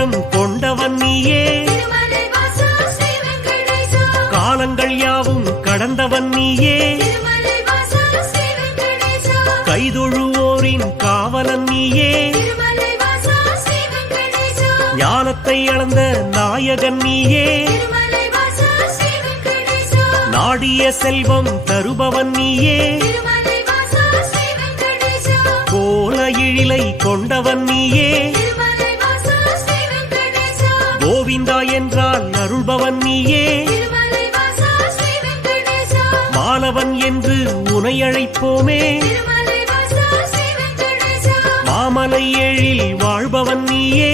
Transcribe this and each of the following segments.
நெஞ்சம் கொண்டவன் நீயே, காலங்கள் யாவும் கடந்தவன் நீயே, கைதொழுவோரின் காவலன் நீயே, ஞானத்தை அளந்த நாயகன் நீயே, நாடிய செல்வம் தருபவன் நீயே, கோல எழிலை கொண்டவன் நீயே, கோவிந்தா என்றால் அருள்பவன் நீயே, மாலவன் என்று உனை அழைப்போமே, மாமலை எழில் வாழ்பவன் நீயே,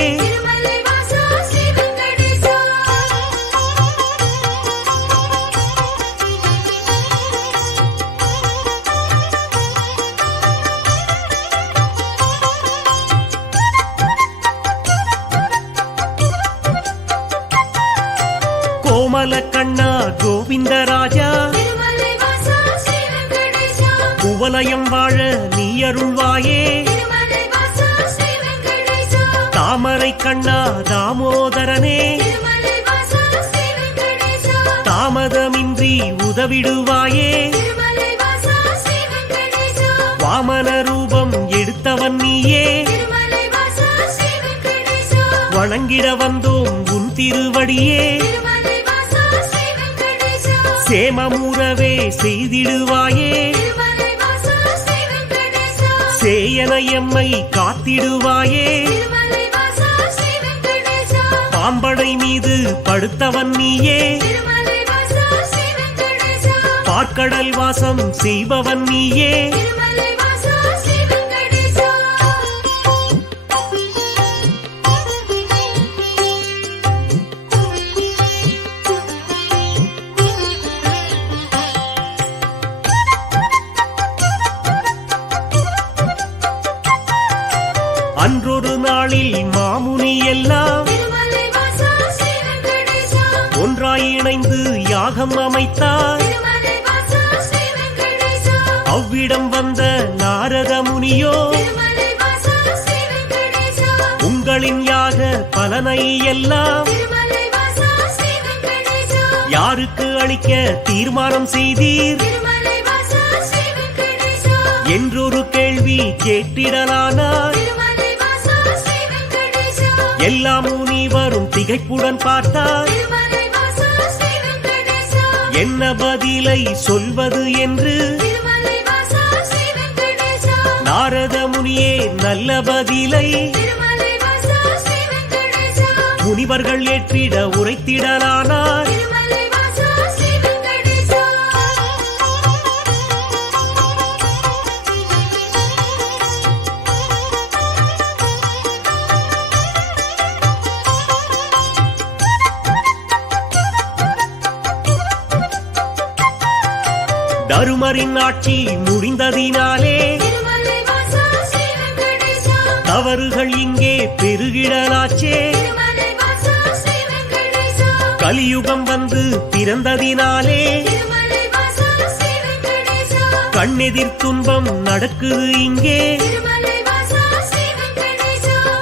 கோமல கண்ணா கோவிந்தராஜா, குவலயம் வாழ நீ அருள்வாயே, தாமரை கண்ணா தாமோதரனே, தாமதமின்றி உதவிடுவாயே, வாமன ரூபம் எடுத்தவன் நீயே, வணங்கிட வந்தோம் உன் திருவடியே, சேமமுறவே செய்திடுவாயே, சேயனையம்மை காத்திடுவாயே, பாம்படை மீது படுத்தவன் நீயே, பார்க்கடல் வாசம் செய்பவன் நீயே, அன்றொரு நாளில் மாமுனி எல்லாம் ஒன்றாய் இணைந்து யாகம் அமைத்தார், அவ்விடம் வந்த நாரத முனியோ உங்களின் யாக பலனை எல்லாம் யாருக்கு அளிக்க தீர்மானம் செய்தீர் என்றொரு கேள்வி கேட்டிடலானார். எல்லா முனிவரும் திகைப்புடன் பார்த்தார், என்ன பதிலை சொல்வது என்று. நாரத முனியே நல்ல பதிலை முனிவர்கள் ஏற்றிட உரைத்திடலானார். தருமரின் ஆட்சி முடிந்ததினாலே தவறுகள் இங்கே பெருகிடலாச்சே. கலியுகம் வந்து பிறந்ததினாலே கண்ணெதிர் துன்பம் நடக்குது இங்கே.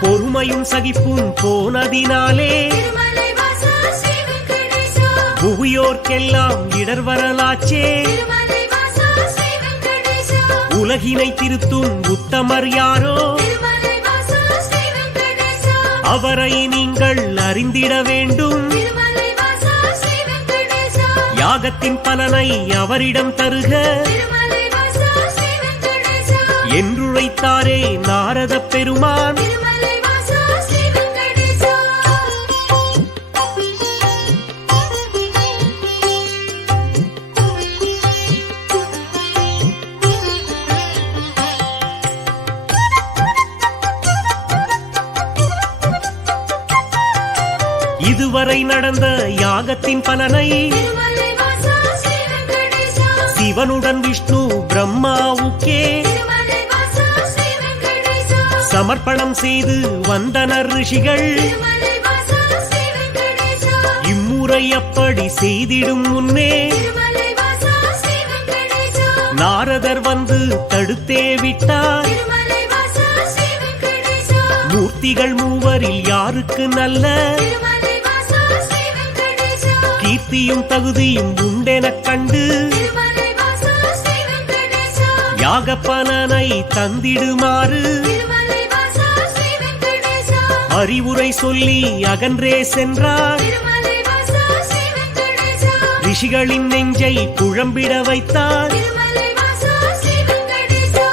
பொறுமையும் சகிப்பும் போனதினாலே புவியோர்க்கெல்லாம் இடர் வரலாச்சே. உலகினை திருத்தும் உத்தமர் யாரோ, அவரை நீங்கள் அறிந்திட வேண்டும். யாகத்தின் பலனை அவரிடம் தருக என்றுரைத்தாரே நாரத பெருமான். இதுவரை நடந்த யாகத்தின் பலனை சிவனுடன் விஷ்ணு பிரம்மாவுக்கே சமர்ப்பணம் செய்து வந்தனர் ரிஷிகள். இம்முறை அப்படி செய்திடும் முன்னே நாரதர் வந்து தடுத்தே விட்டார். மூர்த்திகள் மூவரில் யாருக்கு நல்ல திருமலை வாசா ஸ்ரீ வெங்கடேசா கீர்த்தியும் தகுதியும் உண்டெனக் கண்டு திருமலை வாசா ஸ்ரீ வெங்கடேசா யாகப்பலனை தந்திடுமாறு திருமலை வாசா ஸ்ரீ வெங்கடேசா அறிவுரை சொல்லி அகன்றே சென்றார் திருமலை வாசா ஸ்ரீ வெங்கடேசா ரிஷிகளின் நெஞ்சை குழம்பிட வைத்தார் திருமலை வாசா ஸ்ரீ வெங்கடேசா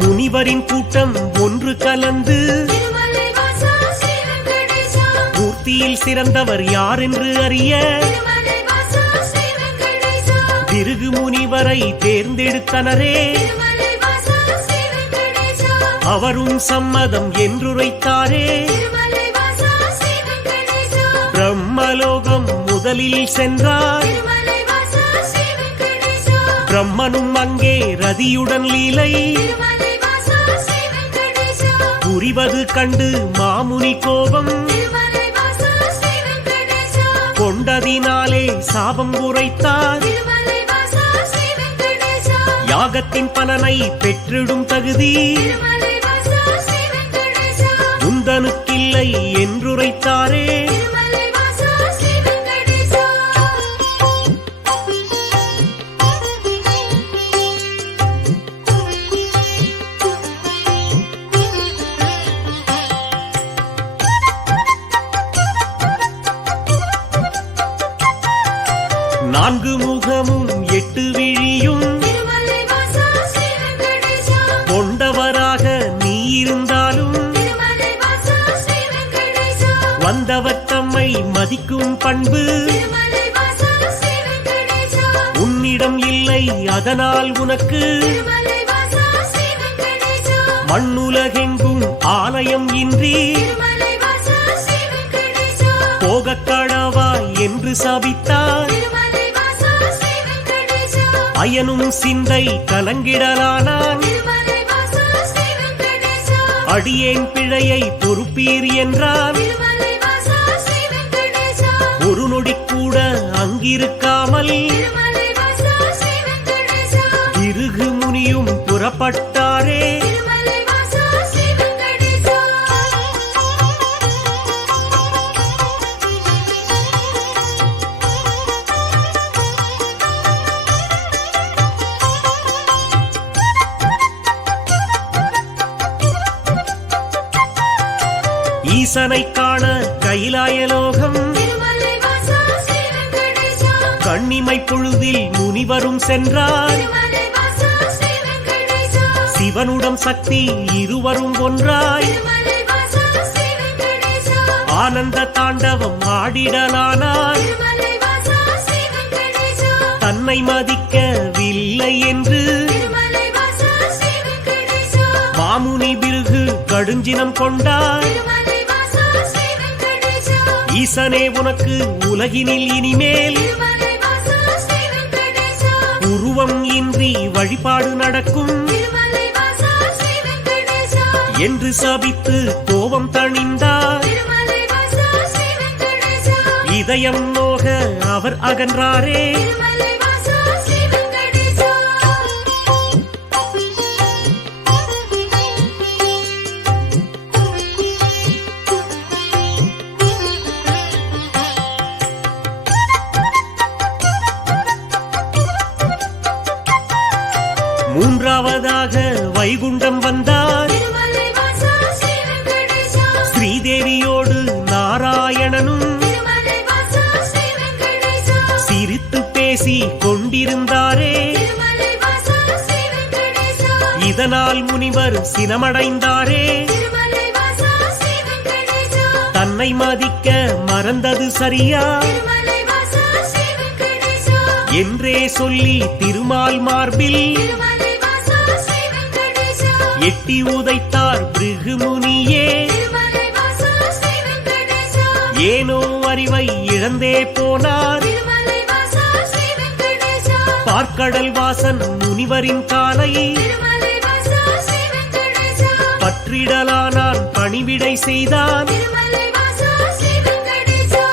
முனிவரின் கூட்டம் ஒன்று கலந்து திருமலை வாசா ஸ்ரீ வெங்கடேசா மூர்த்தியில் சிறந்தவர் யார் என்று அறிய திருமலை வாசா ஸ்ரீ வெங்கடேசா பிருகு முனிவரை தேர்ந்தெடுத்தனரே திருமலை வாசா ஸ்ரீ வெங்கடேசா அவரும் சம்மதம் என்றுரைத்தாரே திருமலை வாசா ஸ்ரீ வெங்கடேசா பிரம்மலோகம் முதலில் சென்றார் திருமலை வாசா ஸ்ரீ வெங்கடேசா பிரம்மனும் அங்கே ரதியுடன் லீலை திருமலை வாசா ஸ்ரீ வெங்கடேசா புரிவது கண்டு மாமுனி கோபம் திருமலை வாசா ஸ்ரீ வெங்கடேசா கொண்டதினாலே சாபம் உரைத்தார் திருமலை வாசா ஸ்ரீ வெங்கடேசா யாகத்தின் பலனை பெற்றிடும் தகுதி திருமலை வாசா ஸ்ரீ வெங்கடேசா உந்தனுக்கில்லை என்றுரைத்தாரே திருமலை வாசா ஸ்ரீ வெங்கடேசா நான்கு முகமும் எட்டு விழியும் திருமலை வாசா ஸ்ரீ வெங்கடேசா கொண்டவராக நீ இருந்தாலும் திருமலை வாசா ஸ்ரீ வெங்கடேசா வந்தவர் தம்மை மதிக்கும் பண்பு திருமலை வாசா ஸ்ரீ வெங்கடேசா உன்னிடம் இல்லை அதனால் உனக்கு திருமலை வாசா ஸ்ரீ வெங்கடேசா மண்ணுலகெங்கும் ஆலயம் இன்றி திருமலை வாசா ஸ்ரீ வெங்கடேசா போகக் கடவாய் என்று சாபித்தார் திருமலை வாசா ஸ்ரீ வெங்கடேசா அயனும் சிந்தை கலங்கிடலானான் திருமலை வாசா ஸ்ரீ வெங்கடேசா அடியேன் பிழையை பொறுப்பீர் என்றான் திருமலை வாசா ஸ்ரீ வெங்கடேசா ஒரு நொடி கூட அங்கிருக்காமல் திருமலை வாசா ஸ்ரீ வெங்கடேசா பிருகு முனியும் புறப்பட்டாரே திருமலை வாசா ஸ்ரீ வெங்கடேசா ஈசனை காண கைலாயலோகம் திருமலை வாசா ஸ்ரீ வெங்கடேசா கண்ணிமை பொழுதில் முனிவரும் சென்றார் திருமலை வாசா ஸ்ரீ வெங்கடேசா சிவனுடன் சக்தி இருவரும் ஒன்றாய் திருமலை வாசா ஸ்ரீ வெங்கடேசா ஆனந்த தாண்டவம் ஆடிடலானார் திருமலை வாசா ஸ்ரீ வெங்கடேசா தன்னை மதிக்கவில்லை என்று திருமலை வாசா ஸ்ரீ வெங்கடேசா மாமுனி பிருகு கடுஞ்சினம் கொண்டார் திருமலை வாசா ஸ்ரீ வெங்கடேசா ஈசனே உனக்கு உலகினில் இனிமேல் திருமலை வாசா ஸ்ரீ வெங்கடேசா உருவம் இன்றி வழிபாடு நடக்கும் திருமலை வாசா ஸ்ரீ வெங்கடேசா என்று சபித்து கோபம் தணிந்தார் திருமலை வாசா ஸ்ரீ வெங்கடேசா இதயம் நோக அவர் அகன்றாரே திருமலை வாசா ஸ்ரீ வெங்கடேசா மூன்றாவதாக வைகுண்டம் வந்தார் திருமலை வாசா ஸ்ரீ வெங்கடேசா ஸ்ரீதேவியோடு நாராயணனும் திருமலை வாசா ஸ்ரீ வெங்கடேசா சிரித்து பேசி கொண்டிருந்தாரே திருமலை வாசா ஸ்ரீ வெங்கடேசா இதனால் முனிவர் சினமடைந்தாரே திருமலை வாசா ஸ்ரீ வெங்கடேசா தன்னை மதிக்க மறந்தது சரியா திருமலை வாசா ஸ்ரீ வெங்கடேசா என்றே சொல்லி திருமால் மார்பில் திருமலை வாசா ஸ்ரீ வெங்கடேசா எட்டி உதைத்தார் பிருகு முனியே திருமலை வாசா ஸ்ரீ வெங்கடேசா ஏனோ அறிவை இழந்தே போனார் திருமலை வாசா ஸ்ரீ வெங்கடேசா பார்க்கடல் வாசன் முனிவரின் காலை திருமலை வாசா ஸ்ரீ வெங்கடேசா பற்றிடலானான் பணிவிடை செய்தான். திருமலை வாசா ஸ்ரீ வெங்கடேசா.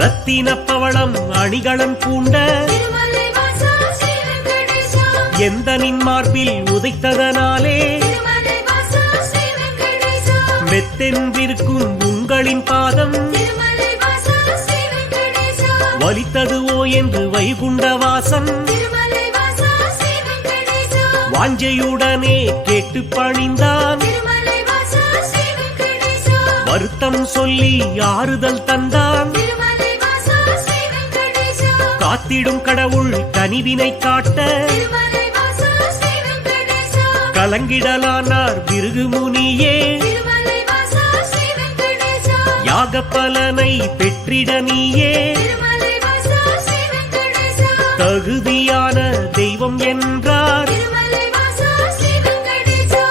ரத்தின பவளம் அணிகளம் பூண்ட திருமலை வாசா ஸ்ரீ வெங்கடேசா. எந்தனின் மார்பில் உதைத்ததனாலே திருமலை வாசா ஸ்ரீ வெங்கடேசா. மெத்தென்றிருக்கும் உங்களின் பாதம் திருமலை வாசா ஸ்ரீ வெங்கடேசா. வலித்ததுவோ என்று வைகுண்டவாசன் திருமலை வாசா ஸ்ரீ வெங்கடேசா. வாஞ்சையுடனே கேட்டு பணிந்தான். திருமலை வாசா ஸ்ரீ வெங்கடேசா. வருத்தம் சொல்லி ஆறுதல் தந்தான். திருமலை வாசா ஸ்ரீ வெங்கடேசா. காத்திடும் கடவுள் கனிவினை காட்ட திருமலை வாசா ஸ்ரீ வெங்கடேசா. கலங்கிடலானார் பிருகு முனியே. திருமலை வாசா ஸ்ரீ வெங்கடேசா. யாக பலனை பெற்றிட நீயே திருமலை வாசா ஸ்ரீ வெங்கடேசா. தகுதியான தெய்வம் என்றார். திருமலை வாசா ஸ்ரீ வெங்கடேசா.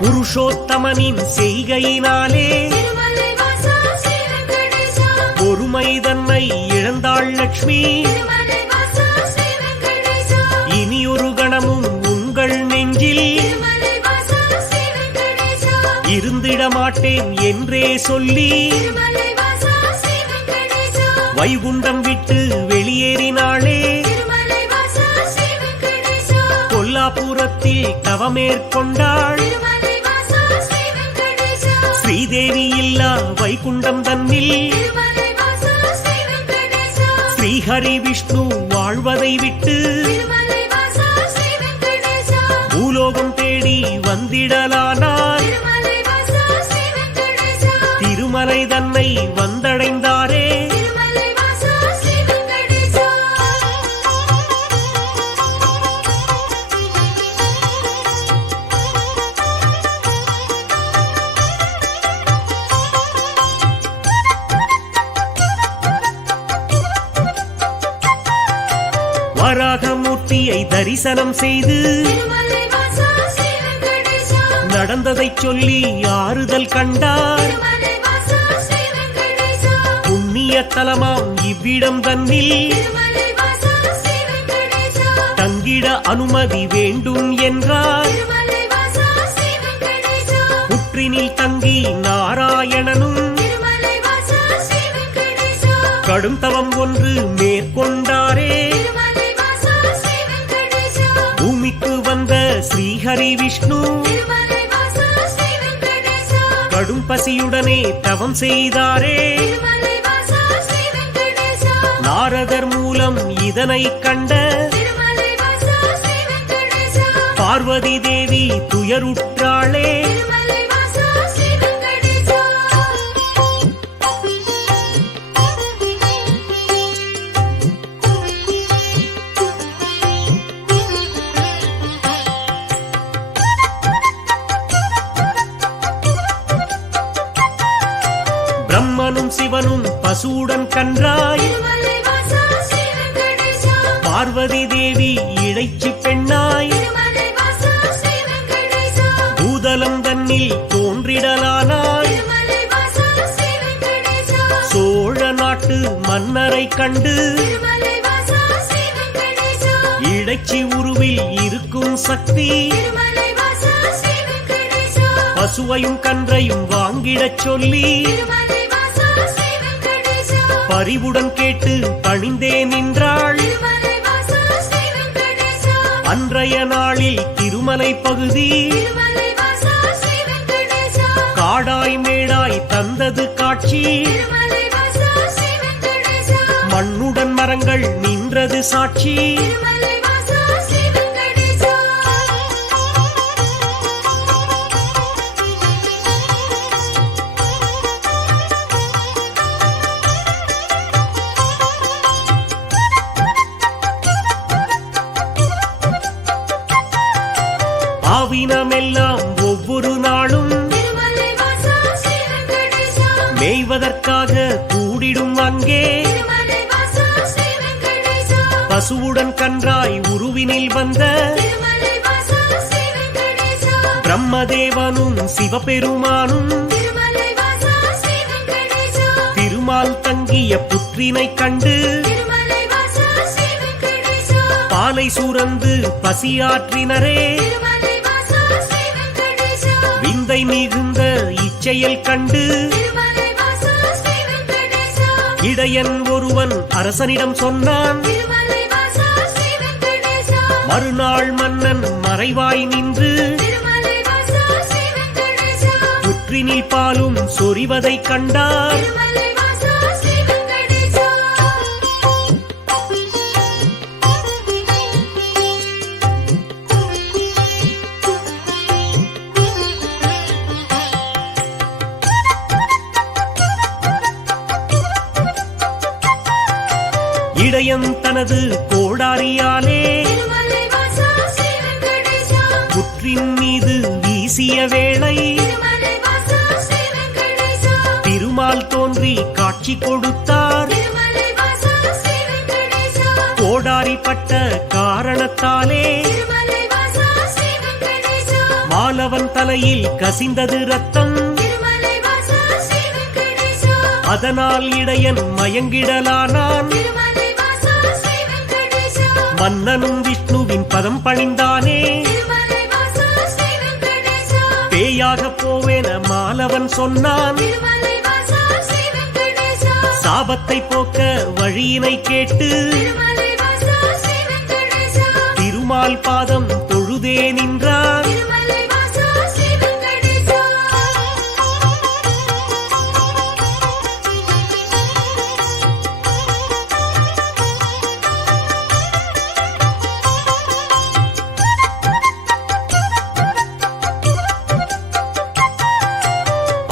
புருஷோத்தமனின் செய்கையினாலே திருமலை வாசா ஸ்ரீ வெங்கடேசா. பொறுமை தன்னை இழந்தாள் லட்சுமி. திருமலை வாசா ஸ்ரீ வெங்கடேசா. இனியொரு கணமும் உங்கள் நெஞ்சில் திருமலை வாசா ஸ்ரீ வெங்கடேசா. இருந்திட மாட்டேன் என்றே சொல்லி திருமலை வாசா ஸ்ரீ வெங்கடேசா. வைகுண்டம் விட்டு வெளியேறினாளே. திருமலை வாசா ஸ்ரீ வெங்கடேசா. கொல்லாபுரத்தில் தவமேற்கொண்டாள். திருமலை வாசா ஸ்ரீ வெங்கடேசா. ஸ்ரீதேவி இல்லா வைகுண்டம் தன்னில் திருமலை வாசா ஸ்ரீ வெங்கடேசா. ஸ்ரீஹரி விஷ்ணு வாழ்வதை விட்டு திருமலை வாசா ஸ்ரீ வெங்கடேசா. பூலோகம் தேடி வந்திடலானார். திருமலை வாசா ஸ்ரீ வெங்கடேசா. திருமலை தன்னை வந்தடைந்தாரே. திருமலை வாசா ஸ்ரீ வெங்கடேசா. வராகமூர்த்தியை தரிசனம் செய்து திருமலை வாசா ஸ்ரீ வெங்கடேசா. நடந்ததைச் சொல்லி ஆறுதல் கண்டார். திருமலை வாசா ஸ்ரீ வெங்கடேசா. புண்ணிய தலமாம் இவ்விடம் தன்னில் திருமலை வாசா ஸ்ரீ வெங்கடேசா. தங்கிட அனுமதி வேண்டும் என்றார். திருமலை வாசா ஸ்ரீ வெங்கடேசா. புற்றினில் தங்கி நாராயணனும் திருமலை வாசா ஸ்ரீ வெங்கடேசா. கடும் தவம் ஒன்று மேற்கொண்டாரே. திருமலை வாசா ஸ்ரீ வெங்கடேசா. பூமிக்கு வந்த ஸ்ரீஹரி விஷ்ணு திருமலை வாசா ஸ்ரீ வெங்கடேசா. கடும் பசியுடனே தவம் செய்தாரே. திருமலை வாசா ஸ்ரீ வெங்கடேசா. நாரதர் மூலம் இதனை கண்ட திருமலை வாசா ஸ்ரீ வெங்கடேசா. பார்வதி தேவி துயருற்றாளே. திருமலை வாசா ஸ்ரீ வெங்கடேசா. பிரம்மனும் சிவனும் பசுவுடன் கன்றாய். திருமலை வாசா ஸ்ரீ வெங்கடேசா. பார்வதி தேவி இடைச்சி பெண்ணாய். திருமலை வாசா ஸ்ரீ வெங்கடேசா. பூதலம் தன்னில் தோன்றிடலானாய். திருமலை வாசா ஸ்ரீ வெங்கடேசா. சோழ நாட்டு மன்னரை கண்டு திருமலை வாசா ஸ்ரீ வெங்கடேசா. இடைச்சி உருவில் இருக்கும் சக்தி திருமலை வாசா ஸ்ரீ வெங்கடேசா. பசுவையும் கன்றையும் வாங்கிடச் சொல்லி திருமலை வாசா ஸ்ரீ வெங்கடேசா. பரிவுடன் கேட்டு பணிந்தே நின்றாள். திருமலை வாசா ஸ்ரீ வெங்கடேசா. அன்றைய நாளில் திருமலை பகுதி திருமலை வாசா ஸ்ரீ வெங்கடேசா. காடாய் மேடாய் தந்தது காட்சி. திருமலை வாசா ஸ்ரீ வெங்கடேசா. மண்ணுடன் மரங்கள் நின்றது சாட்சி. திருமலை வாசா ஸ்ரீ வெங்கடேசா. ஆவினமெல்லாம் ஒவ்வொரு நாளும் திருமலை மேய்வதற்காக கூடிடும் அங்கே திருமலை வாசா ஸ்ரீ வெங்கடேசா பசுவுடன் கன்றாய் உருவினில் வந்த திருமலை வாசா ஸ்ரீ வெங்கடேசா பிரம்மதேவனும் சிவபெருமானும் திருமலை வாசா ஸ்ரீ வெங்கடேசா திருமால் தங்கிய புற்றினை கண்டு திருமலை வாசா ஸ்ரீ வெங்கடேசா பாலை சுரந்து பசியாற்றினரே திருமலை வாசா ஸ்ரீ வெங்கடேசா விந்தை மிகுந்த இச்செயல் கண்டு திருமலை வாசா ஸ்ரீ வெங்கடேசா இடையன் ஒருவன் அரசனிடம் சொன்னான் திருமலை வாசா ஸ்ரீ வெங்கடேசா மறுநாள் மன்னன் மறைவாய் நின்று திருமலை வாசா ஸ்ரீ வெங்கடேசா புற்றினில் பாலும் சொரிவதைக் கண்டார் திருமலை வாசா ஸ்ரீ வெங்கடேசா இடையன் தனது கோடாரியாலே திருமலை வாசா ஸ்ரீ வெங்கடேசா புற்றின் மீது வீசிய வேளை திருமலை வாசா ஸ்ரீ வெங்கடேசா திருமால் தோன்றி காட்சி கொடுத்தார் திருமலை வாசா ஸ்ரீ வெங்கடேசா கோடாரிப்பட்ட காரணத்தாலே திருமலை வாசா ஸ்ரீ வெங்கடேசா மாலவன் தலையில் கசிந்தது ரத்தம் திருமலை வாசா ஸ்ரீ வெங்கடேசா அதனால் இடையன் மயங்கிடலானான் திருமலை வாசா ஸ்ரீ வெங்கடேசா மன்னனும் விஷ்ணுவின் பதம் பணிந்தானே திருமலை வாசா ஸ்ரீ வெங்கடேசா பேயாக போவேன மாலவன் சொன்னான் திருமலை வாசா ஸ்ரீ வெங்கடேசா சாபத்தை போக்க வழியினை கேட்டு திருமலை வாசா ஸ்ரீ வெங்கடேசா திருமால் பாதம் தொழுதே நின்றான் திருமலை வாசா ஸ்ரீ வெங்கடேசா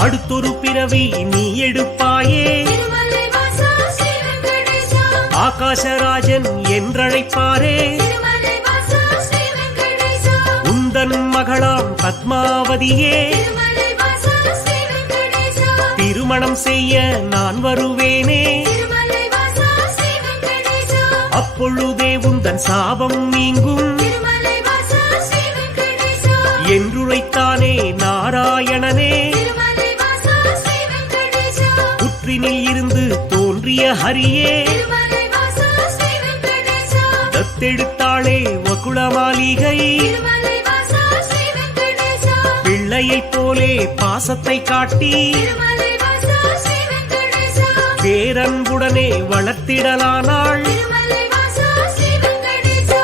அடுத்தொரு பிறவி நீ எடுப்பாயே திருமலை வாசா ஸ்ரீ வெங்கடேசா ஆகாசராஜன் என்றழைப்பாரே திருமலை வாசா ஸ்ரீ வெங்கடேசா உந்தன் மகளாம் பத்மாவதியே திருமலை வாசா ஸ்ரீ வெங்கடேசா திருமணம் செய்ய நான் வருவேனே திருமலை வாசா ஸ்ரீ வெங்கடேசா அப்பொழுதே உந்தன் சாபம் நீங்கும் திருமலை வாசா ஸ்ரீ வெங்கடேசா என்றுரைத்தானே நாராயணனே திருமலை வாசா ஸ்ரீ வெங்கடேசா புற்றினில் இருந்து தோன்றிய ஹரியே திருமலை வாசா ஸ்ரீ வெங்கடேசா தத்தெடுத்தாளே வகுளமாளிகை திருமலை வாசா ஸ்ரீ வெங்கடேசா பிள்ளையைப் போலே பாசத்தை காட்டி திருமலை வாசா ஸ்ரீ வெங்கடேசா பேரன்புடனே வளர்த்திடலானாள் திருமலை வாசா ஸ்ரீ வெங்கடேசா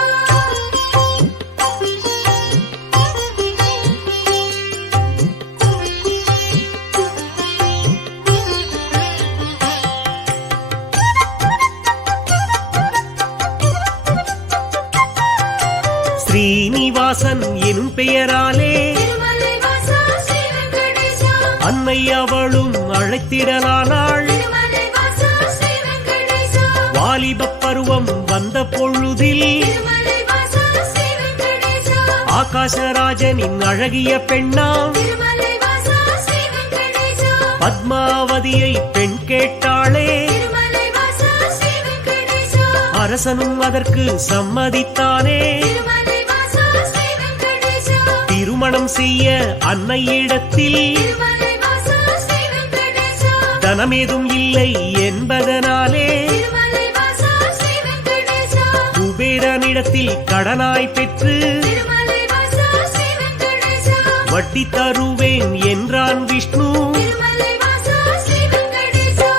ஸ்ரீனிவாசன் எனும் பெயராலே திருமலை வாசா ஸ்ரீ வெங்கடேசா அன்னை அவளும் அழைத்திடலானாள் திருமலை வாசா ஸ்ரீ வெங்கடேசா வாலிபப் பருவம் வந்த பொழுதில் திருமலை வாசா ஸ்ரீ வெங்கடேசா ஆகாசராஜனின் அழகிய பெண்ணாம் திருமலை வாசா ஸ்ரீ வெங்கடேசா பத்மாவதியை பெண் கேட்டாளே திருமலை வாசா ஸ்ரீ வெங்கடேசா அரசனும் அதற்கு சம்மதித்தானே திருமலை வாசா ஸ்ரீ வெங்கடேசா திருமணம் செய்ய அன்னையிடத்தில் திருமலை வாசா ஸ்ரீ வெங்கடேசா தனமேதும் இல்லை என்பதனாலே திருமலை வாசா ஸ்ரீ வெங்கடேசா குபேரனிடத்தில் கடனாய் பெற்று திருமலை வாசா ஸ்ரீ வெங்கடேசா வட்டி தருவேன் என்றான் விஷ்ணு திருமலை வாசா ஸ்ரீ வெங்கடேசா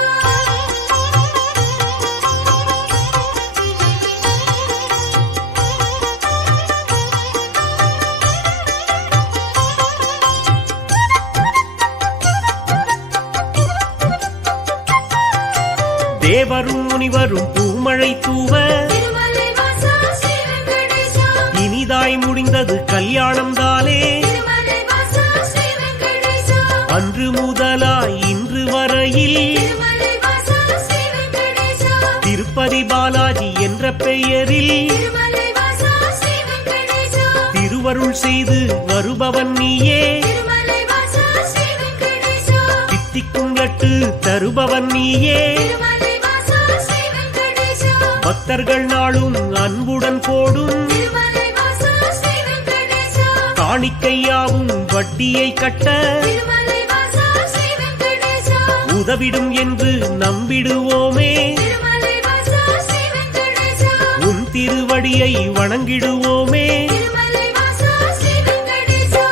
தேவரும் முனிவரும் பூமழை தூவ திருமலை வாசா ஸ்ரீ வெங்கடேசா இனிதாய் முடிந்தது கல்யாணம் தானே திருமலை வாசா ஸ்ரீ வெங்கடேசா அன்று முதலாய் இன்று வரையில் திருமலை வாசா ஸ்ரீ வெங்கடேசா திருப்பதி பாலாஜி என்ற பெயரில் திருமலை வாசா ஸ்ரீ வெங்கடேசா திருவருள் செய்து வருபவன் நீயே திருமலை வாசா ஸ்ரீ வெங்கடேசா தித்திக்கும் லட்டு தருபவன் நீயே. திருமலை வாசா ஸ்ரீ வெங்கடேசா பக்தர்கள் நாளும் அன்புடன் போடும் திருமலை வாசா ஸ்ரீ வெங்கடேசா காணிக்கையாவும் வட்டியை கட்ட திருமலை வாசா ஸ்ரீ வெங்கடேசா உதவிடும் என்று நம்பிடுவோமே. திருமலை வாசா ஸ்ரீ வெங்கடேசா உன் திருவடியை வணங்கிடுவோமே. திருமலை வாசா ஸ்ரீ வெங்கடேசா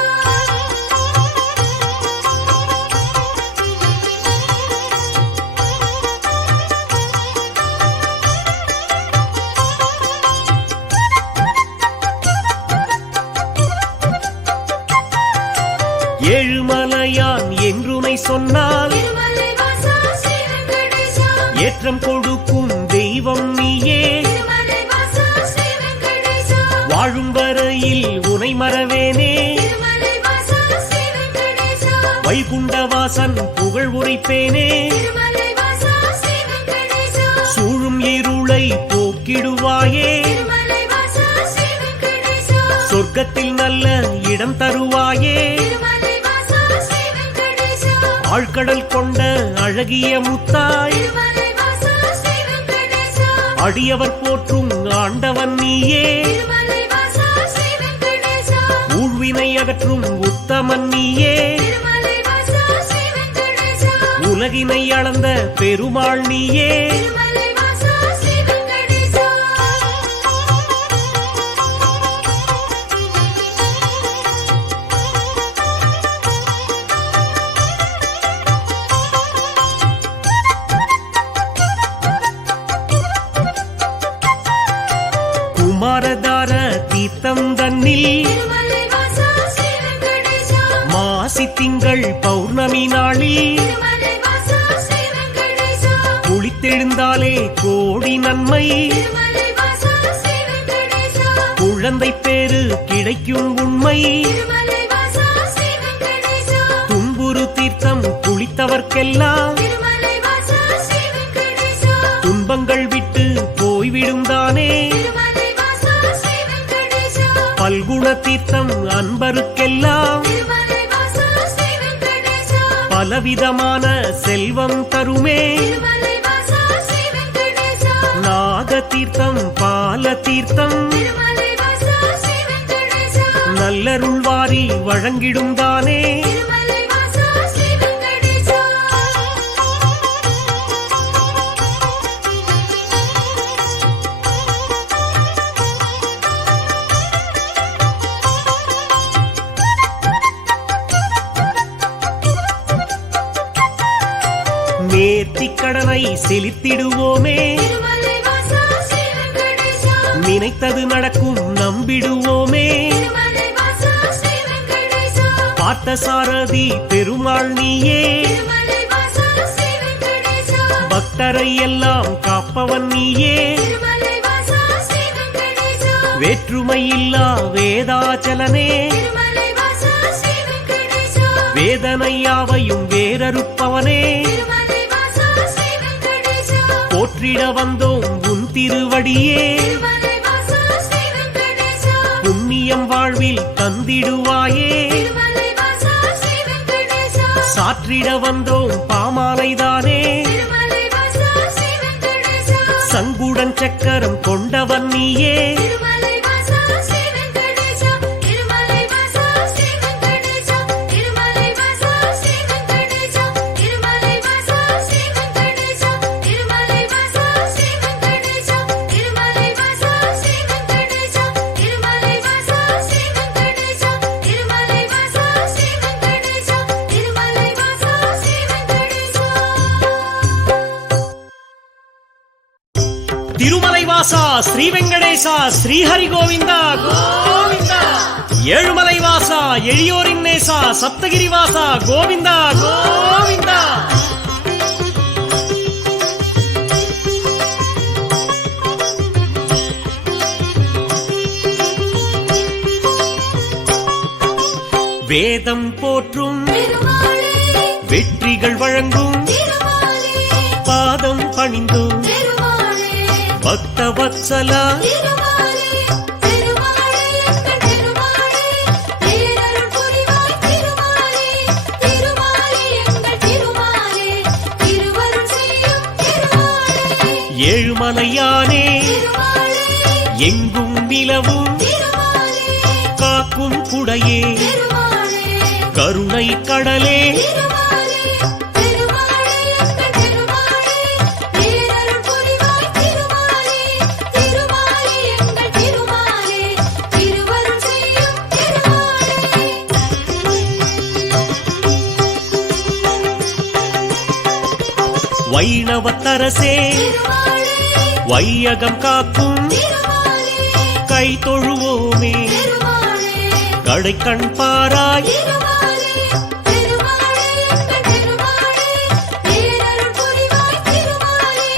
ஏழுமலையான் என்றுனை சொன்னால் திருமலை வாசா ஸ்ரீ வெங்கடேசா ஏற்றம் கொடுக்கும் தெய்வம் நீயே. திருமலை வாசா ஸ்ரீ வெங்கடேசா வாழும் வரையில் உனை மறவேனே. திருமலை வாசா ஸ்ரீ வெங்கடேசா வைகுண்டவாசன் புகழ் உரைப்பேனே. திருமலை வாசா ஸ்ரீ வெங்கடேசா சூழும் இருளை போக்கிடுவாயே. திருமலை வாசா ஸ்ரீ வெங்கடேசா சொர்க்கத்தில் நல்ல இடம் தருவாயே. திருமலை வாசா ஸ்ரீ வெங்கடேசா ஆழ்கடல் கொண்ட அழகிய முத்தாய் திருமலை வாசா ஸ்ரீ வெங்கடேசா அடியவர் போற்றும் ஆண்டவன் நீயே. திருமலை வாசா ஸ்ரீ வெங்கடேசா ஊழ்வினை அகற்றும் உத்தமன் நீயே. திருமலை வாசா ஸ்ரீ வெங்கடேசா உலகினை அளந்த பெருமாள் நீயே. திருமலை வாசா ஸ்ரீ வெங்கடேசா குமாரதார தீர்த்தம் தன்னில் திருமலை வாசா ஸ்ரீ வெங்கடேசா மாசி திங்கள் பௌர்ணமி நாளில் திருமலை வாசா ஸ்ரீ வெங்கடேசா குளித்தெழுந்தாலே கோடி நன்மை. திருமலை வாசா ஸ்ரீ வெங்கடேசா குழந்தை பேரு கிடைக்கும் உண்மை. திருமலை வாசா ஸ்ரீ வெங்கடேசா துன்புறு தீர்த்தம் குளித்தவர்க்கெல்லாம் திருமலை வாசா ஸ்ரீ வெங்கடேசா துன்பங்கள் விட்டு போய்விடும் தானே. திருமலை வாசா ஸ்ரீ வெங்கடேசா பல்குண தீர்த்தம் அன்பருக்கெல்லாம் திருமலை வாசா ஸ்ரீ வெங்கடேசா பலவிதமான செல்வம் தருமே. திருமலை வாசா ஸ்ரீ வெங்கடேசா நாக தீர்த்தம் பால தீர்த்தம் திருமலை வாசா ஸ்ரீ வெங்கடேசா நல்லருள் வாரி வழங்கிடும் தானே. திருமலை வாசா ஸ்ரீ வெங்கடேசா நேர்த்திக் கடனை செலுத்திடுவோமே. திருமலை வாசா ஸ்ரீ வெங்கடேசா நினைத்தது நடக்கும் நம்பிடுவோமே. திருமலை வாசா ஸ்ரீ வெங்கடேசா பார்த்த சாரதி பெருமாள் நீயே. திருமலை வாசா ஸ்ரீ வெங்கடேசா பக்தரை எல்லாம் காப்பவன் நீயே. திருமலை வாசா ஸ்ரீ வெங்கடேசா வேற்றுமை இல்லா வேதாச்சலனே. திருமலை வாசா ஸ்ரீ வெங்கடேசா வேதனையாவையும் வேறறுப்பவனே. திருமலை வாசா ஸ்ரீ வெங்கடேசா போற்றிட வந்தோம் உன் திருவடியே. திருமலை வாசா ஸ்ரீ வெங்கடேசா புண்ணியம் வாழ்வில் தந்திடுவாயே. திருமலை வாசா ஸ்ரீ வெங்கடேசா சாற்றிட வந்தோம் பாமாலைதானே. திருமலை வாசா ஸ்ரீ வெங்கடேசா சங்குடன் சக்கரம் கொண்டவன் நீயே. திருமலை வாசா ஸ்ரீ வெங்கடேசா திருமலை வாசா ஸ்ரீ வெங்கடேசா திருமலை வாசா ஸ்ரீ வெங்கடேசா திருமலை வாசா ஸ்ரீ வெங்கடேசா திருமலை வாசா ஸ்ரீ வெங்கடேசா திருமலை வாசா ஸ்ரீ வெங்கடேசா திருமலை வாசா ஸ்ரீ வெங்கடேசா திருமலை வாசா ஸ்ரீ வெங்கடேசா திருமலை வாசா ஸ்ரீ வெங்கடேசா திருமலை வாசா ஸ்ரீ வெங்கடேசா ஸ்ரீஹரி கோவிந்தா கோவிந்தா. ஏழுமலை வாசா எளியோரின் நேசா சப்தகிரி வாசா கோவிந்தா கோவிந்தா. வேதம் போற்றும் பெருமாளே வெற்றிகள் வழங்கும் திருமாலே பாதம் பணிந்தோம் பெருமாளே பக்த வத்சலா. திருமாலே பெருமாளே எங்கள் பெருமாளே பேரருள் புரிவாய் திருமாலே திருமாலே எங்கள் திருமாலே ஏழுமலையானே திருமாலே எங்கும் நிலவும் திருமாலே காக்கும் குடையே திருமாலே கருணை கடலே திருமாலே திருமாலே எங்கள் திருமாலே பேரருள் புரிவாய் திருமாலே திருமாலே எங்கள் திருமாலே திருவருள் செய்யும் திருமாலே வைணவத்தரசே திருமாலே வையகம் காக்கும் திருமாலே கை தொழுவோமே திருமாலே கடைக்கண் பாராய் திருமாலே திருமாலே எங்கள் திருமாலே பேரருள் புரிவாய் திருமாலே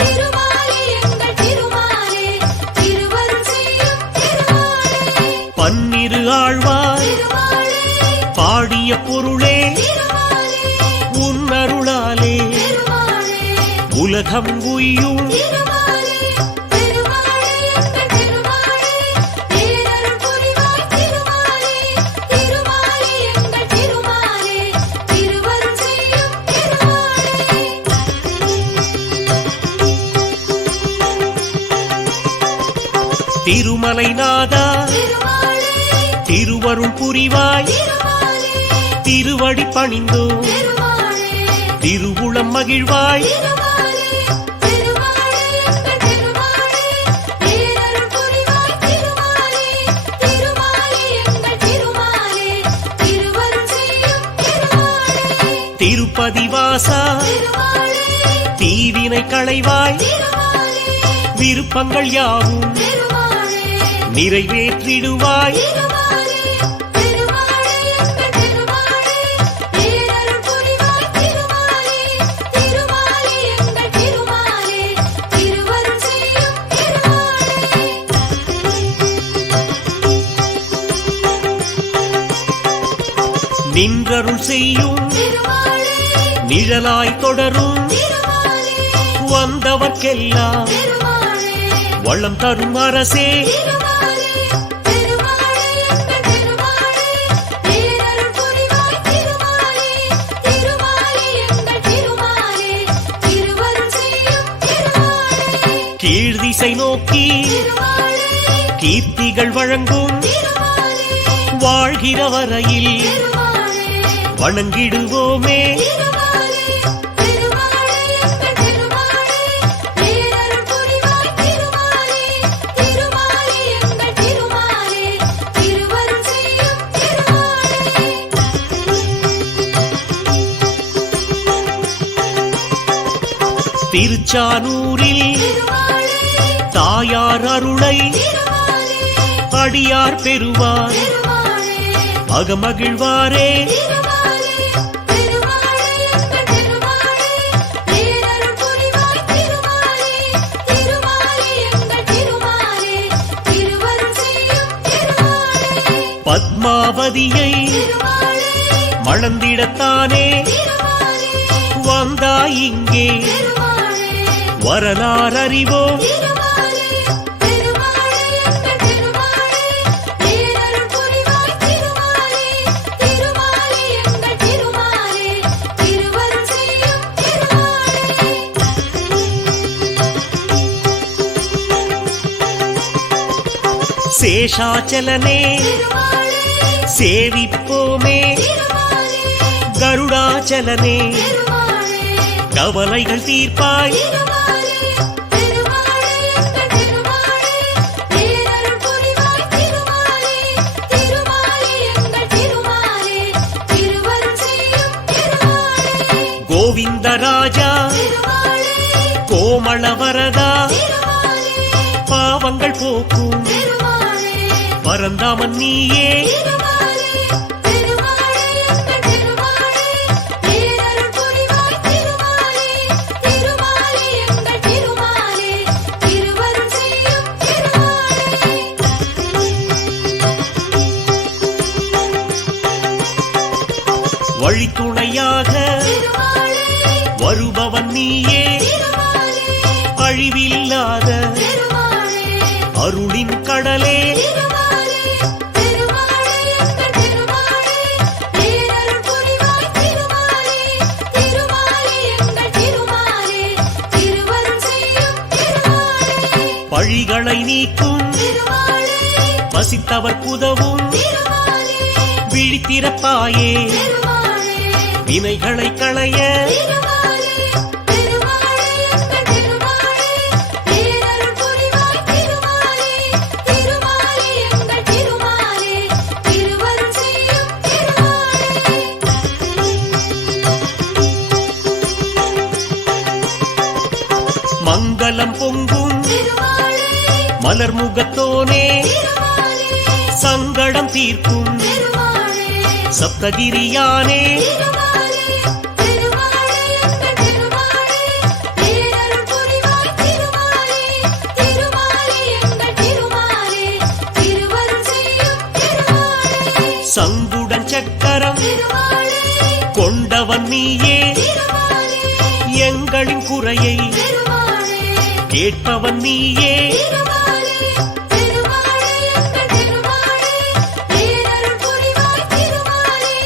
திருமாலே எங்கள் திருமாலே திருவருள் செய்யும் திருமாலே பன்னிரு ஆழ்வாய் திருமாலே பாடிய பொருளே திருமாலே உன்னருளாலே திருமாலே உலகம் உய்யும் திருமாலே திருமாலே எங்கள் திருமாலே பேரருள் புரிவாய் திருமாலே திருமாலே எங்கள் திருமாலே திருவருள் செய்யும் திருமாலே திருமலைநாதா திருமாலே திருவருள் புரிவாய் திருமாலே திருவடி பணிந்தோ திருமாலே திருவுளம் மகிழ்வாய் திருமாலே திருமாலே எங்கள் திருமாலே பேரருள் புரிவாய் திருமாலே திருமாலே எங்கள் திருமாலே திருவருள் செய்யும் திருமாலே திருப்பதி வாசா திருமாலே தீவினை களைவாய் திருமாலே விருப்பங்கள் யாவும் திருமாலே நிறைவேற்றிடுவாய் திருமாலே திருமாலே எங்கள் திருமாலே பேரருள் புரிவாய் திருமாலே திருமாலே எங்கள் திருமாலே திருவருள் செய்யும் திருமாலே நின்றருள் செய்யும் திருமாலே நிழலாய் தொடரும் திருமாலே வந்தவர்க்கெல்லாம் திருமாலே வளம் தரும் அரசே திருமாலே திருமாலே எங்கள் திருமாலே பேரருள் புரிவாய் திருமாலே திருமாலே எங்கள் திருமாலே திருவருள் செய்யும் திருமாலே கீழ்திசை நோக்கி திருமாலே கீர்த்திகள் வழங்கும் திருமாலே வாழ்கிற வரையில் திருமாலே வணங்கிடுவோமே திருமாலே திருமாலே எங்கள் திருமாலே பேரருள் புரிவாய் திருமாலே திருமாலே எங்கள் திருமாலே திருவருள் செய்யும் திருமாலே திருச்சானூரில் திருமாலே தாயார் அருளை திருமாலே அடியார் பெறுவார் திருமாலே அகமகிழ்வாரே திருமாலே திருமாலே எங்கள் திருமாலே பேரருள் புரிவாய் திருமாலே திருமாலே எங்கள் திருமாலே திருவருள் செய்யும் திருமாலே பத்மாவதியை திருமாலே மணந்திடத்தானே திருமாலே வந்தாய் இங்கே திருமாலே வரலாறறிவோம் திருமாலே திருமாலே எங்கள் திருமாலே பேரருள் புரிவாய் திருமாலே திருமாலே எங்கள் திருமாலே திருவருள் செய்யும் திருமாலே சேஷாச்சலனே திருமாலே சேவிப்போமே திருமாலே கருடாச்சலனே திருமாலே கவலைகள் தீர்ப்பாய் திருமாலே திருமாலே எங்கள் திருமாலே பேரருள் புரிவாய் திருமாலே திருமாலே எங்கள் திருமாலே திருவருள் செய்யும் திருமாலே கோவிந்தராஜா திருமாலே கோமளவரதா திருமாலே பாவங்கள் போக்கும் திருமாலே பரந்தாமன் நீயே திருமாலே திருமாலே எங்கள் திருமாலே பேரருள் புரிவாய் திருமாலே திருமாலே எங்கள் திருமாலே திருவருள் செய்யும் திருமாலே வழித்துணையாக திருமாலே வருபவன் நீயே திருமாலே அழிவில்லாத திருமாலே அருளின் கடலே திருமாலே திருமாலே எங்கள் திருமாலே பேரருள் புரிவாய் திருமாலே திருமாலே எங்கள் திருமாலே திருவருள் செய்யும் பழிகளை நீக்கும் திருமாலே வசித்தவர் உதவும் திருமாலே விழித்திறப்பாயே திருமாலே வினைகளை களைய திருமாலே திருமாலே எங்கள் திருமாலே பேரருள் புரிவாய் திருமாலே திருமாலே எங்கள் திருமாலே திருவருள் செய்யும் திருமாலே மங்களம் பொங்கும் திருமாலே மலர் முகத்தோனே திருமாலே சங்கடம் தீர்க்கும் திருமாலே சப்தகிரியானே திருமாலே திருமாலே எங்கள் திருமாலே பேரருள் புரிவாய் திருமாலே திருமாலே எங்கள் திருமாலே திருவருள் செய்யும் திருமாலே சங்குடன் சக்கரம் திருமாலே கொண்டவன் நீயே திருமாலே எங்களின் குறையை திருமாலே கேட்பவன் நீயே திருமாலே திருமாலே எங்கள் திருமாலே பேரருள் புரிவாய் திருமாலே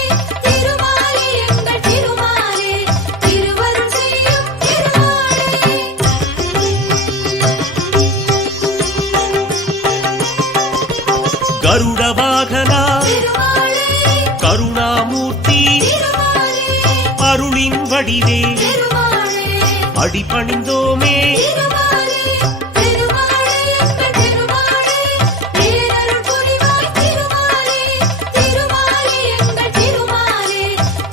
திருமாலே எங்கள் திருமாலே திருவருள் செய்யும் திருமாலே கருட வாகனா திருமாலே கருணாமூர்த்தி திருமாலே அருளின் வடிவே திருமாலே அடிபணிந்தோமே திருமாலே திருமாலே எங்கள் திருமாலே பேரருள் புரிவாய் திருமாலே திருமாலே எங்கள் திருமாலே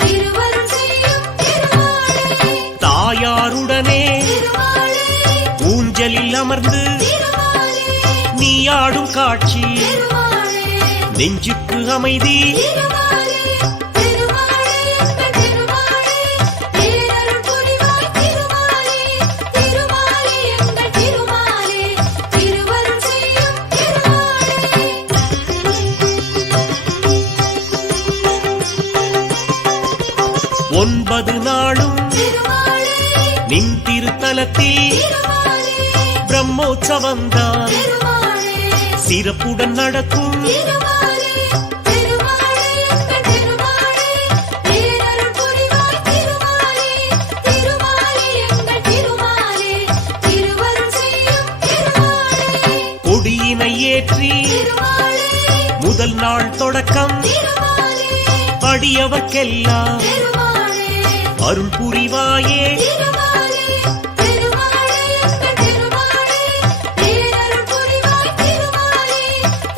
திருவருள் செய்யும் திருமாலே தாயாருடனே திருமாலே ஊஞ்சலில் அமர்ந்து திருமாலே நீ ஆடும் காட்சி திருமாலே நெஞ்சுக்கு அமைதி திருமாலே திருமாலே எங்கள் திருமாலே பேரருள் புரிவாய் திருமாலே திருமாலே எங்கள் திருமாலே திருவருள் செய்யும் திருமாலே 9 நாளும் திருமாலே நின் திருத்தலத்தில் திருமாலே பிரம்மோற்சவம்தான் திருமாலே சிறப்புடன் நடக்கும் திருமாலே திருமாலே எங்கள் திருமாலே பேரருள் புரிவாய் திருமாலே திருமாலே எங்கள் திருமாலே திருவருள் செய்யும் திருமாலே கொடியினை ஏற்றி திருமாலே முதல் நாள் தொடக்கம் திருமாலே அடியவர்க்கெல்லாம் திருமாலே அருள் புரிவாயே திருமாலே திருமாலே எங்கள் திருமாலே பேரருள் புரிவாய் திருமாலே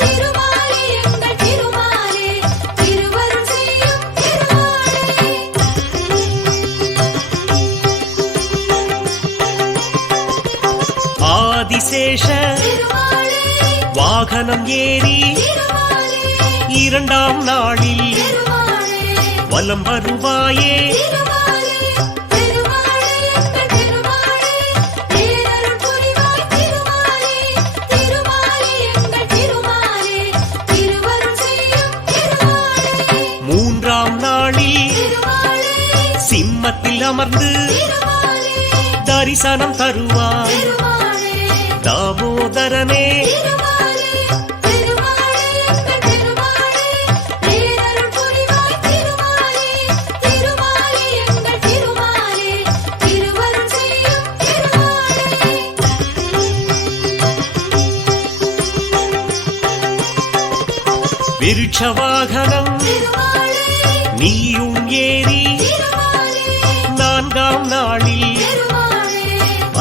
திருமாலே எங்கள் திருமாலே திருவருள் செய்யும் திருமாலே ஆதிசேஷ திருமாலே வாகனம் ஏறி திருமாலே 2ஆம் நாளில் திருமாலே வலம் வருவாயே திருமாலே திருமாலே எங்கள் திருமாலே பேரருள் புரிவாய் திருமாலே திருமாலே எங்கள் திருமாலே திருவருள் செய்யும் திருமாலே 3ஆம் நாளில் திருமாலே சிம்மத்தில் அமர்ந்து திருமாலே தரிசனம் தருவாய் திருமாலே தாமோதரனே திருமாலே திருமாலே எங்கள் திருமாலே பேரருள் புரிவாய் திருமாலே திருமாலே எங்கள் திருமாலே திருவருள் செய்யும் திருமாலே 'விருட்ச வாகனம் திருமாலே நீயும் ஏறி திருமாலே 4ஆம் நாளில் திருமாலே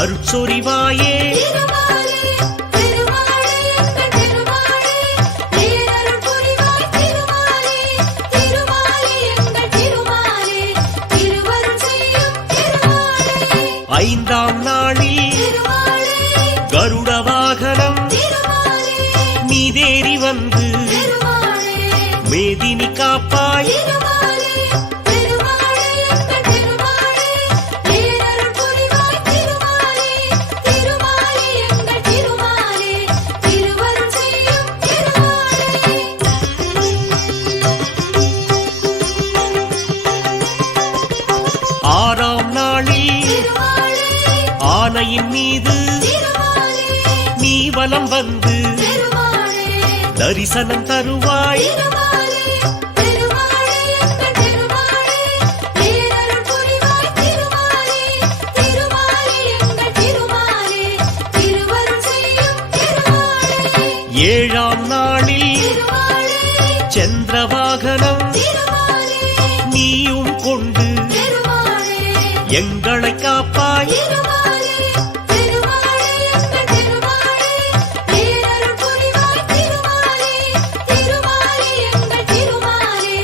அருட்சொரிவாயே திருமாலே திருமாலே எங்கள் திருமாலே பேரருள் புரிவாய் திருமாலே திருமாலே எங்கள் திருமாலே திருவருள் செய்யும் திருமாலே 5ஆம் நாளில் திருமாலே கருட வாகனம் திருமாலே நீதேறி வந்து திருமாலே மேதினி காப்பாய் திருமாலே திருமாலே எங்கள் திருமாலே பேரருள் புரிவாய் திருமாலே திருமாலே எங்கள் திருமாலே திருவருள் செய்யும் திருமாலே 6ஆம் நாளில் திருமாலே ஆனையின் மீது திருமாலே நீ வலம் வந்து திருமாலே தரிசனம் தருவாய் திருமாலே திருமாலே எங்கள் திருமாலே பேரருள் புரிவாய் திருமாலே திருமாலே எங்கள் திருமாலே திருவருள் செய்யும் ஏழாம் நாளில் திருமாலே சந்திரவாகனம் திருமாலே நீயும் கொண்டு திருமாலே எங்களை காப்பாய். திருமாலே திருமாலே எங்கள் திருமாலே பேரருள் புரிவாய். திருமாலே திருமாலே எங்கள் திருமாலே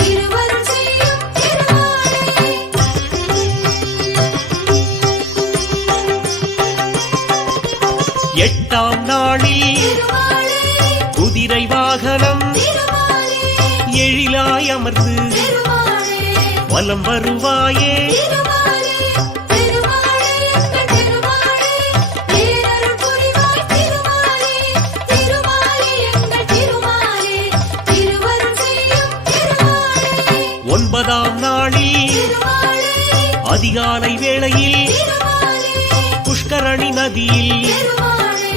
திருவருள் செய்யும் திருமாலே. எட்டாம் நாளில் திருமாலே குதிரை வாகனம் திருமாலே எழிலாய் அமர்ந்து திருமாலே வலம் வருவாயே. திருமாலே திருமாலே எங்கள் திருமாலே பேரருள் புரிவாய். திருமாலே திருமாலே எங்கள் திருமாலே திருவருள் செய்யும் திருமாலே. ஒன்பதாம் நாளில் திருமாலே அதிகாலை வேளையில் திருமாலே புஷ்கரணி நதியில் திருமாலே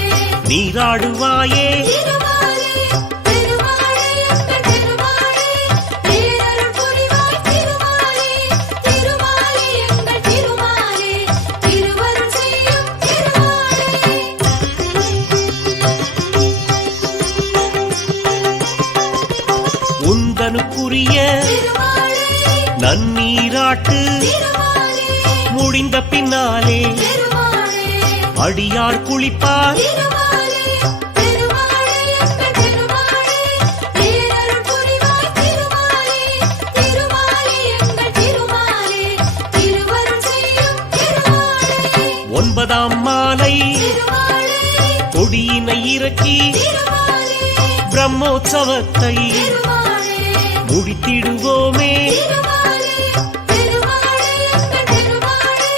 நீராடுவாயே. திருமாலே திருமாலே எங்கள் திருமாலே பேரருள் புரிவாய். திருமாலே திருமாலே எங்கள் திருமாலே திருவருள் செய்யும் திருமாலே. உந்தனுக்குரிய திருமாலே நன்னீராட்டு திருமாலே முடிந்த பின்னாலே திருமாலே அடியார் குளிப்பார். திருமாலே திருமாலே எங்கள் திருமாலே பேரருள் புரிவாய். திருமாலே திருமாலே எங்கள் திருமாலே திருவருள் செய்யும் திருமாலே. ஒன்பதாம் மாலை திருமாலே கொடியினை இறக்கி திருமாலே பிரம்மோற்சவத்தை திருமாலே முடித்திடுவோமே. திருமாலே திருமாலே எங்கள் திருமாலே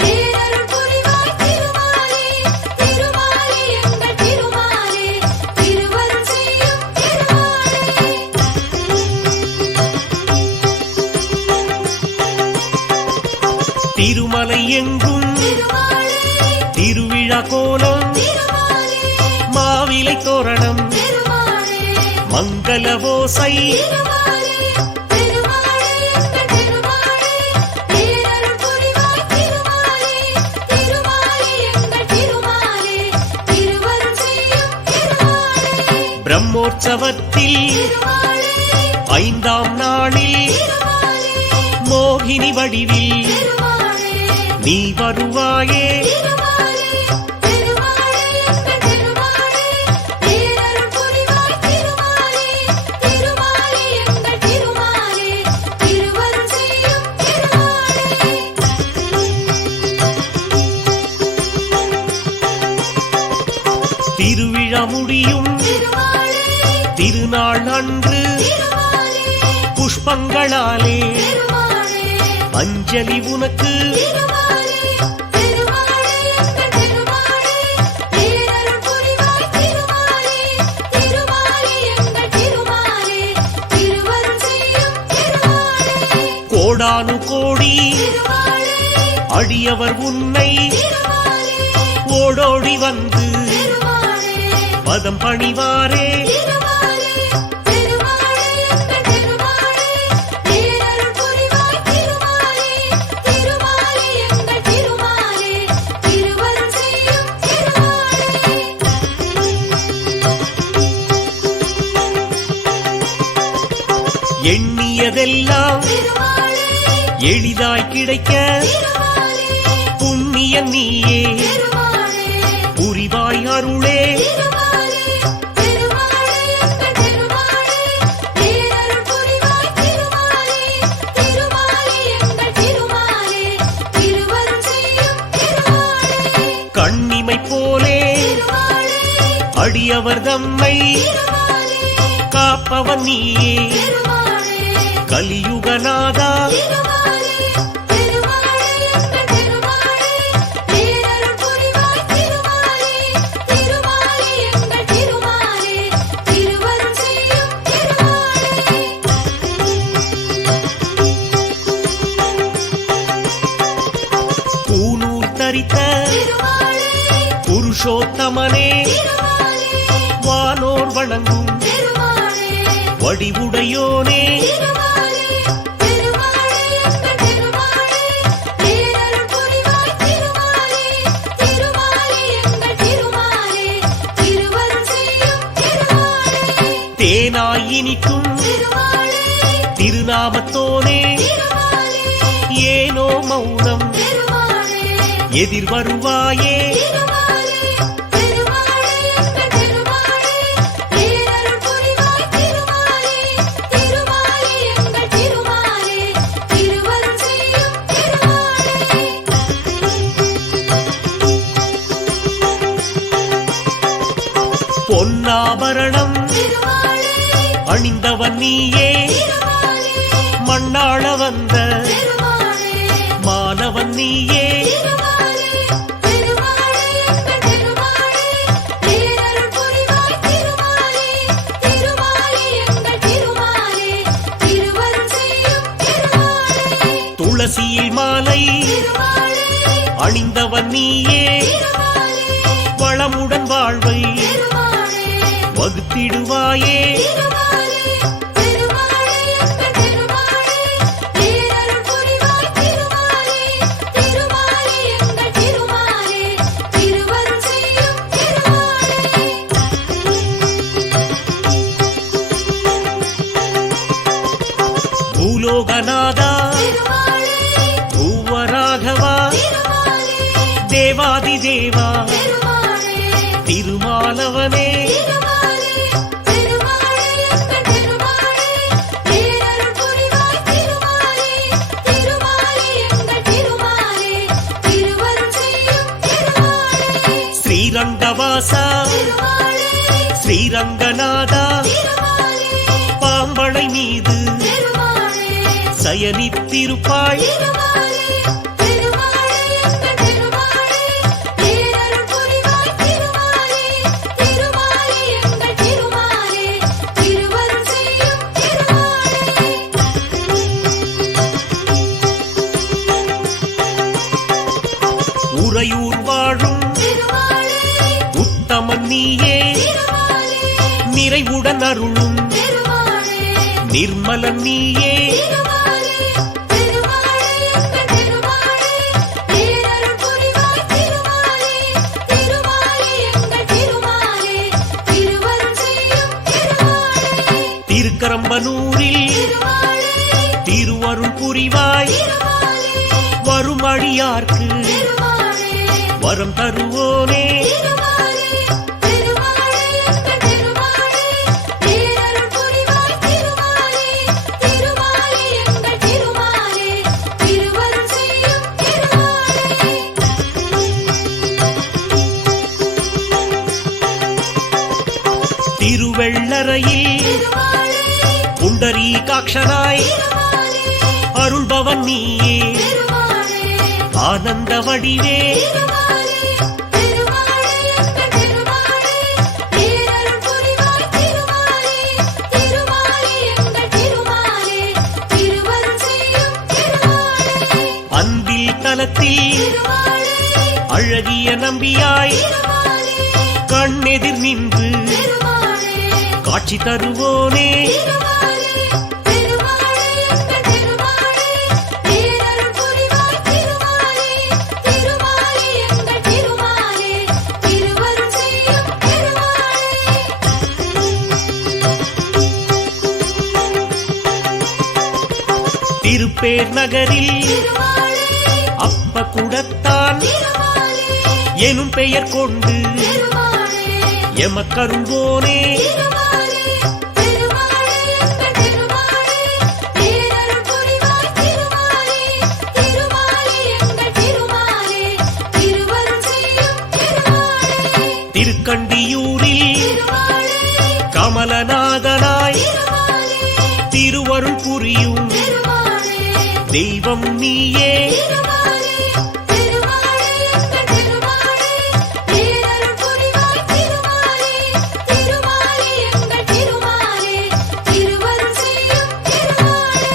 பேரருள் புரிவாய். திருமாலே திருமாலே எங்கள் திருமாலே திருவருள் செய்யும் திருமாலே. திருமலை எங்கும் திருமாலே திருவிழா கோலம் திருமாலே மாவிலை தோரணம் திருமாலே மங்கள ஓசை. திருமாலே திருமாலே எங்கள் திருமாலே பேரருள் புரிவாய். திருமாலே திருமாலே எங்கள் திருமாலே திருவருள் செய்யும் திருமாலே. பிரம்மோற்சவத்தில் திருமாலே ஐந்தாம் நாளில் திருமாலே மோகினி வடிவில் திருமாலே நீ வருவாயே. திருமாலே திருமாலே எங்கள் திருமாலே பேரருள் புரிவாய். திருமாலே திருமாலே எங்கள் திருமாலே திருவருள் செய்யும் திருமாலே. திருவிழா முடியும் திருமாலே திருநாள் அன்று திருமாலே புஷ்பங்களாலே திருமாலே அஞ்சலி உனக்கு. திருமாலே திருமாலே எங்கள் திருமாலே பேரருள் புரிவாய். திருமாலே திருமாலே எங்கள் திருமாலே திருவருள் செய்யும் திருமாலே. கோடானு கோடி திருமாலே அடியவர் உன்னை திருமாலே ஓடோடி வந்து திருமாலே பதம் பணிவாரே. திருமாலே திருமாலே எங்கள் திருமாலே பேரருள் புரிவாய். திருமாலே திருமாலே எங்கள் திருமாலே திருவருள் செய்யும் திருமாலே. எண்ணியதெல்லாம் திருமாலே எளிதாய் கிடைக்க திருமாலே புண்ணிய நீயே திருமாலே புரிவாய் அருளே. திருமாலே திருமாலே எங்கள் திருமாலே பேரருள் புரிவாய். திருமாலே திருமாலே எங்கள் திருமாலே திருவருள் செய்யும் திருமாலே. கண்ணிமை போலே திருமாலே அடியவர் தம்மை திருமாலே காப்பவன் நீயே திருமாலே கலியுகநாதா. திருமாலே திருமாலே எங்கள் திருமாலே பேரருள் புரிவாய். திருமாலே திருமாலே எங்கள் திருமாலே திருவருள் செய்யும் திருமாலே. பூநூல் தரித்த திருமாலே புருஷோத்தமனே திருமாலே வானோர் வணங்கும் திருமாலே வடிவுடையோனே. திருமாலே திருமாலே எங்கள் திருமாலே பேரருள் புரிவாய். திருமாலே திருமாலே எங்கள் திருமாலே திருவருள் செய்யும் திருமாலே திருநாமத்தோனே திருமாலே ஏனோ மௌனம் திருமாலே எதிர் வருவாயே திருமாலே திருமாலே எங்கள் திருமாலே பேரருள் புரிவாய் திருமாலே திருமாலே எங்கள் திருமாலே திருவருள் செய்யும் திருமாலே பொன்னாபரணம் திருமாலே அணிந்தவன் நீயே திருமாலே மண்ணாள வந்த திருமாலே மானவன் நீயே திருமாலே திருமாலே எங்கள் திருமாலே பேரருள் புரிவாய் திருமாலே திருமாலே எங்கள் திருமாலே திருவருள் செய்யும் திருமாலே துளசியில் மாலை திருமாலே அணிந்தவன் நீயே திருமாலே வளமுடன் வாழ்வை திருமாலே வகுத்திடுவாயே திருமாலே திருமாலே எங்கள் திருமாலே பேரருள் புரிவாய் திருமாலே திருமாலே எங்கள் திருமாலே திருவருள் செய்யும் திருமாலே பூலோகநாதா திருமாலே பூவராகவா திருமாலே தேவாதி தேவா திருமாலே திருமாலவனே திருமாலே திருமாலே எங்கள் திருமாலே பேரருள் புரிவாய் திருமாலே திருமாலே எங்கள் திருமாலே திருவருள் செய்யும் திருமாலே ஸ்ரீரங்கவாசா திருமாலே ஸ்ரீரங்கநாதா திருமாலே பாம்பளை மீது திருமாலே சயனித்திருப்பாய் திருமாலே திருமாலே எங்கள் திருமாலே பேரருள் புரிவாய் திருமாலே திருமாலே எங்கள் திருமாலே திருவருள் செய்யும் திருமாலே உறையூர் வாழும் திருமாலே உத்தமன் நீயே திருமாலே நிறைவுடன் அருளும் திருமாலே நிர்மலன் நீயே திருமாலே திருமாலே எங்கள் திருமாலே பேரருள் புரிவாய் திருமாலே திருமாலே எங்கள் திருமாலே திருவருள் செய்யும் திருமாலே திருக்கரம்பனூரில் திருமாலே திருவருள் புரிவாய் திருமாலே வரும் அடியார்க்கு திருமாலே வரம் தருவோனே திருமாலே திருமாலே எங்கள் திருமாலே பேரருள் புரிவாய் திருமாலே திருமாலே எங்கள் திருமாலே திருவருள் செய்யும் திருமாலே திருவெள்ளரையில் திருமாலே புண்டரீகாட்சனாய் திருமாலே அருள்பவன் நீயே திருமாலே ஆனந்த வடிவே திருமாலே திருமாலே எங்கள் திருமாலே பேரருள் புரிவாய் திருமாலே திருமாலே எங்கள் திருமாலே திருவருள் செய்யும் திருமாலே அன்பில் தலத்தில் திருமாலே அழகிய நம்பியாய் திருமாலே கண்ணெதிர் நின்று திருமாலே காட்சி தருவோனே திருமாலே திருமாலே எங்கள் திருமாலே பேரருள் புரிவாய் திருமாலே திருமாலே எங்கள் திருமாலே திருவருள் செய்யும் திருமாலே திருப்பேர் நகரில் திருமாலே அப்ப குடத்தான் திருமாலே எனும் பெயர் கொண்டு திருமாலே எமக்கருள்வோனே திருமாலே திருமாலே எங்கள் திருமாலே பேரருள் புரிவாய் திருமாலே திருமாலே எங்கள் திருமாலே திருவருள் செய்யும் திருமாலே திருக்கண்டியூரில் திருமாலே கமலநாதனாய் திருமாலே திருவருள் புரியும் திருமாலே தெய்வம் நீயே திருமாலே திருமாலே எங்கள் திருமாலே பேரருள் புரிவாய் திருமாலே திருமாலே எங்கள் திருமாலே திருவருள் செய்யும் திருமாலே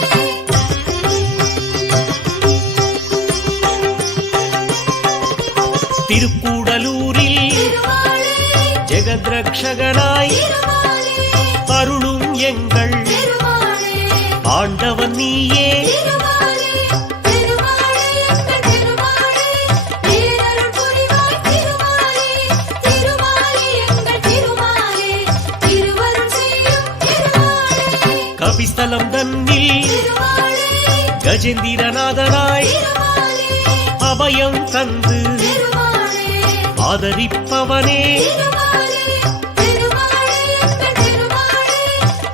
திருக்கூடலூரில் திருமாலே ஜெகத்ரக்ஷகனாய் திருமாலே அருளும் எங்கள் திருமாலே ஆண்டவன் நீயே திருமாலே திருமாலே எங்கள் திருமாலே பேரருள் புரிவாய் திருமாலே திருமாலே எங்கள் திருமாலே திருவருள் செய்யும் திருமாலே கபிஸ்தலம் தன்னில் திருமாலே கஜேந்திரநாதனாய் திருமாலே அபயம் தந்து திருமாலே ஆதரிப்பவனே திருமாலே திருமாலே எங்கள் திருமாலே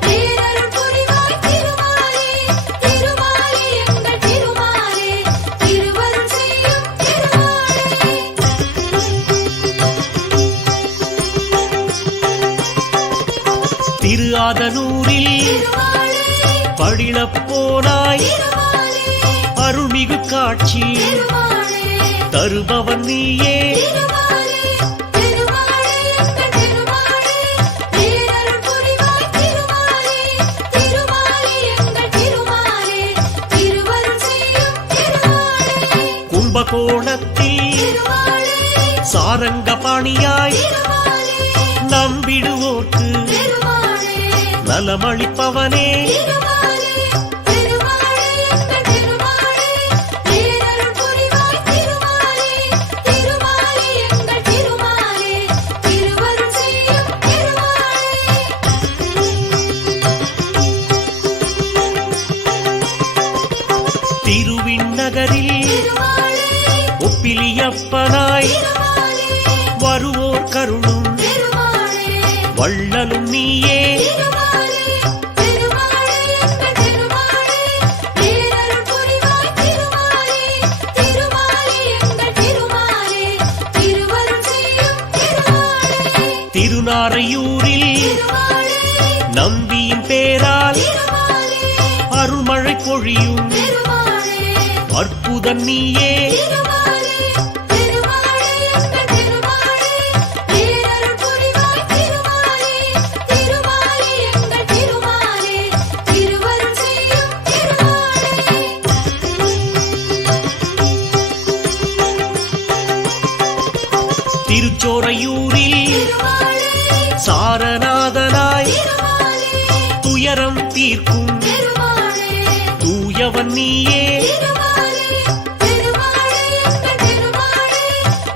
பேரருள் புரிவாய் திருமாலே திருமாலே எங்கள் திருமாலே திருவருள் செய்யும் திருமாலே திரு ஆதனூரில் திருமாலே படிளப் போனாய் திருமாலே அருள்மிகு காட்சி திருமாலே தருபவன் நீயே திருமாலே திருமாலே எங்கள் திருமாலே பேரருள் புரிவாய் திருமாலே திருமாலே எங்கள் திருமாலே திருவருள் செய்யும் திருமாலே கும்பகோணத்தில் திருமாலே சாரங்கபாணியாய் திருமாலே நம்பிடுவோர்க்கு திருமாலே நலமளிப்பவனே திருமாலே திருமாலே எங்கள் திருமாலே பேரருள் புரிவாய் திருமாலே திருமாலே எங்கள் திருமாலே திருவருள் செய்யும் திருமாலே திருவிண்ணகரில் திருமாலே ஒப்பிலியப்பனாய் திருமாலே வருவோர் கருளும் திருமாலே வள்ளலும் நீயே திருமாலே திருமாலே எங்கள் திருமாலே பேரருள் புரிவாய் திருமாலே திருமாலே எங்கள் திருமாலே திருவருள் செய்யும் திருமாலே திருநாரையூரில் திருமாலே நம்பியின் பேரால் திருமாலே அருள்மழை பொழியும் திருமாலே அற்புதன் நீயே திருமாலே திருமாலே எங்கள் திருமாலே பேரருள் புரிவாய் திருமாலே திருமாலே எங்கள் திருமாலே திருவருள் செய்யும் திருமாலே திருச்சோரையூரில் திருமாலே சாரநாதனாய் திருமாலே துயரம் தீர்க்கும் திருமாலே தூயவன் நீயே திருமாலே திருமாலே எங்கள் திருமாலே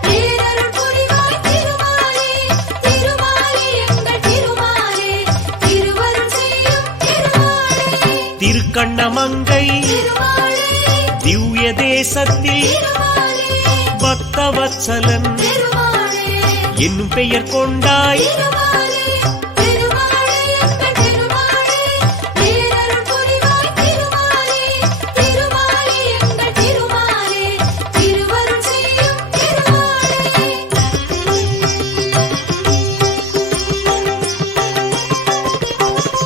பேரருள் புரிவாய் திருமாலே திருமாலே எங்கள் திருமாலே திருவருள் செய்யும் திருமாலே திருக்கண்ணமங்கை திருமாலே திவ்ய தேசத்தில் திருமாலே பக்தவத்சலன் திருமாலே என்னும் பெயர் கொண்டாய் திருமாலே திருமாலே எங்கள் திருமாலே பேரருள் புரிவாய் திருமாலே திருமாலே எங்கள் திருமாலே திருவருள் செய்யும் திருமாலே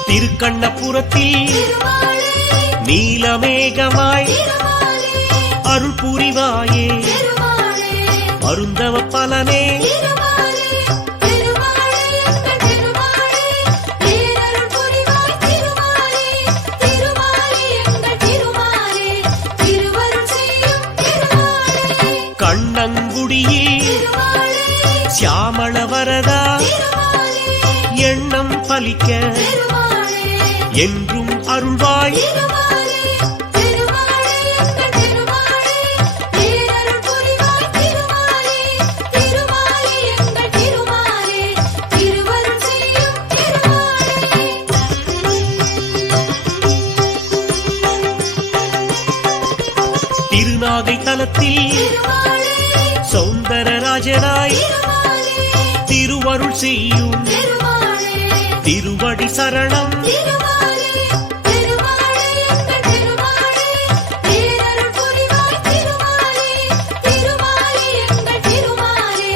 திருக்கண்ணபுரத்தில் திருமாலே நீலமேகமாய் திருமாலே அருள் புரிவாயே திருமாலே அருந்தவ பலனே திருமாலே திருமாலே எங்கள் திருமாலே பேரருள் புரிவாய் திருமாலே திருமாலே எங்கள் திருமாலே திருவருள் செய்யும் திருமாலே கண்ணங்குடியில் திருமாலே சியாமளவரதா திருமாலே எண்ணம் பலிக்க திருமாலே என்றும் அருள்வாய் திருமாலே திருமாலே எங்கள் திருமாலே பேரருள் புரிவாய் திருமாலே திருமாலே எங்கள் திருமாலே திருவருள் செய்யும் திருமாலே திருநாகை தலத்தில் திருமாலே சௌந்தரராஜனாய் திருமாலே திருவருள் செய்யும் திருமாலே திருவடி சரணம் திருமாலே திருமாலே எங்கள் திருமாலே பேரருள் புரிவாய் திருமாலே திருமாலே எங்கள் திருமாலே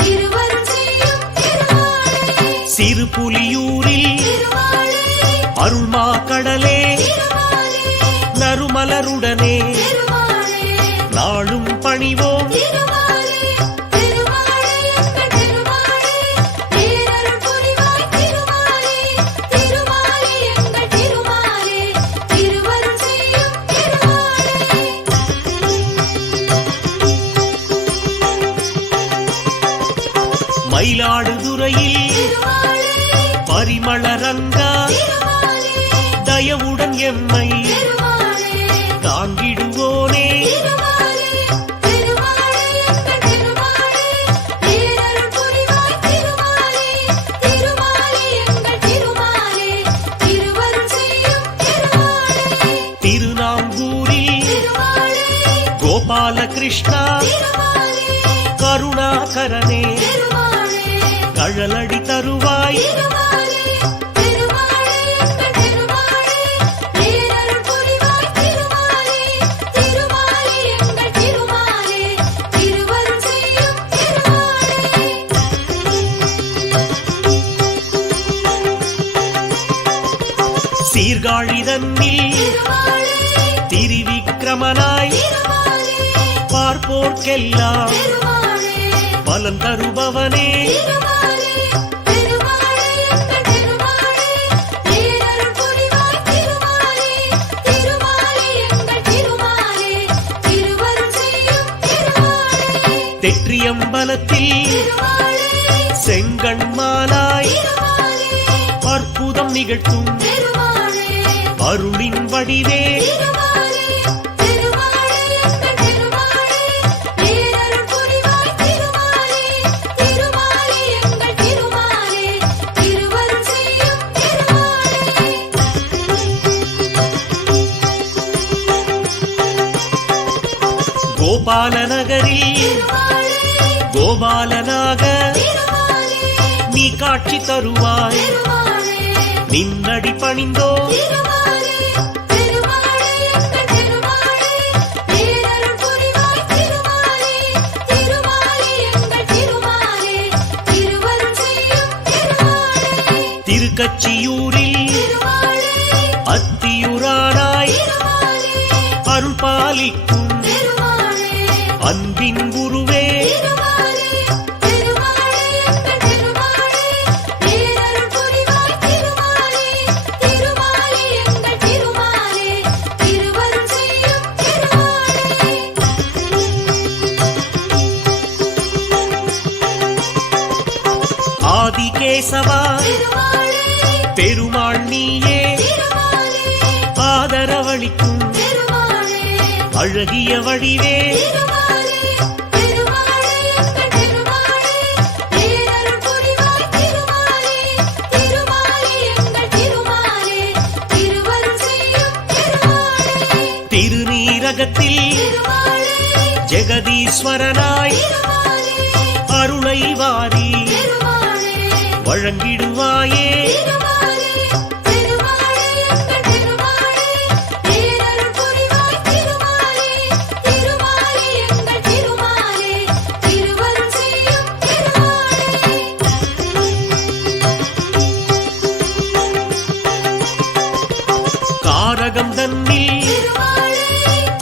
திருவருள் செய்யும் திருமாலே சிறுபுலியூரில் திருமாலே அருள்மா கடலே திருமாலே நறுமலருடனே திருமாலே நாளும் பணிவோம் திருமாலே திருமாலே எங்கள் திருமாலே பேரருள் புரிவாய் திருமாலே திருமாலே எங்கள் திருமாலே திருவருள் செய்யும் திருமாலே மயிலாடுதுறையில் திருமாலே பரிமளரங்கா திருமாலே தயவுடன் எம்மை திருமாலே தாங்கிடுவோனே திருமாலே திருமாலே எங்கள் திருமாலே பேரருள் புரிவாய் திருமாலே திருமாலே எங்கள் திருமாலே திருவருள் செய்யும் கிருஷ்ணா திருமாலே கருணாகரனே திருமாலே கழலடி தருவாய் திருமாலே திருமாலே எங்கள் திருமாலே பேரருள் புரிவாய் திருமாலே திருமாலே எங்கள் திருமாலே திருவருள் செய்யும் திருமாலே சீர்காழிதன்னில் திருமாலே திரிவிக்ரமனாய் திருமாலே பார்ப்போர்க்கெல்லாம் திருமாலே பலன் தருபவனே திருமாலே திருமாலே எங்கள் திருமாலே பேரருள் புரிவாய் திருமாலே திருமாலே எங்கள் திருமாலே திருவருள் செய்யும் திருமாலே தெற்றியம்பலத்தில் திருமாலே செங்கண்மாலாய் திருமாலே அற்புதம் நிகழ்த்தும் திருமாலே அருளின் வடிவே திருமாலே திருமாலே எங்கள் திருமாலே பேரருள் புரிவாய் திருமாலே திருமாலே எங்கள் திருமாலே திருவருள் செய்யும் திருமாலே கோபாலநகரில் திருமாலே கோபாலனாக திருமாலே நீ காட்சி தருவாய் திருமாலே நின்னடி பணிந்தோ திருமாலே திருமாலே எங்கள் திருமாலே பேரருள் புரிவாய் திருமாலே திருமாலே எங்கள் திருமாலே திருவருள் செய்யும் திருமாலே திருக்கச்சியூரில் திருமாலே அத்தியுரானாய் திருமாலே அருள் பாலிக்கும் திருமாலே அன்பின் குருவே திருமாலே திருமாலே எங்கள் திருமாலே பேரருள் புரிவாய் திருமாலே திருமாலே எங்கள் திருமாலே திருவருள் செய்யும் திருமாலே ஆதிகேசவா திருமாலே பெருமாள் நீயே திருமாலே ஆதரவளிக்கும் திருமாலே அழகிய வடிவே திருமாலே திருமாலே எங்கள் திருமாலே பேரருள் புரிவாய் திருமாலே திருமாலே எங்கள் திருமாலே திருவருள் செய்யும் திருமாலே திருநீரகத்தில் திருமாலே ஜெகதீஸ்வரனாய் திருமாலே அருளை வாரி திருமாலே வழங்கிடுவாயே திருமாலே திருமாலே எங்கள் திருமாலே பேரருள் புரிவாய் திருமாலே திருமாலே எங்கள் திருமாலே திருவருள் செய்யும் திருமாலே காரகம் தன்னில் திருமாலே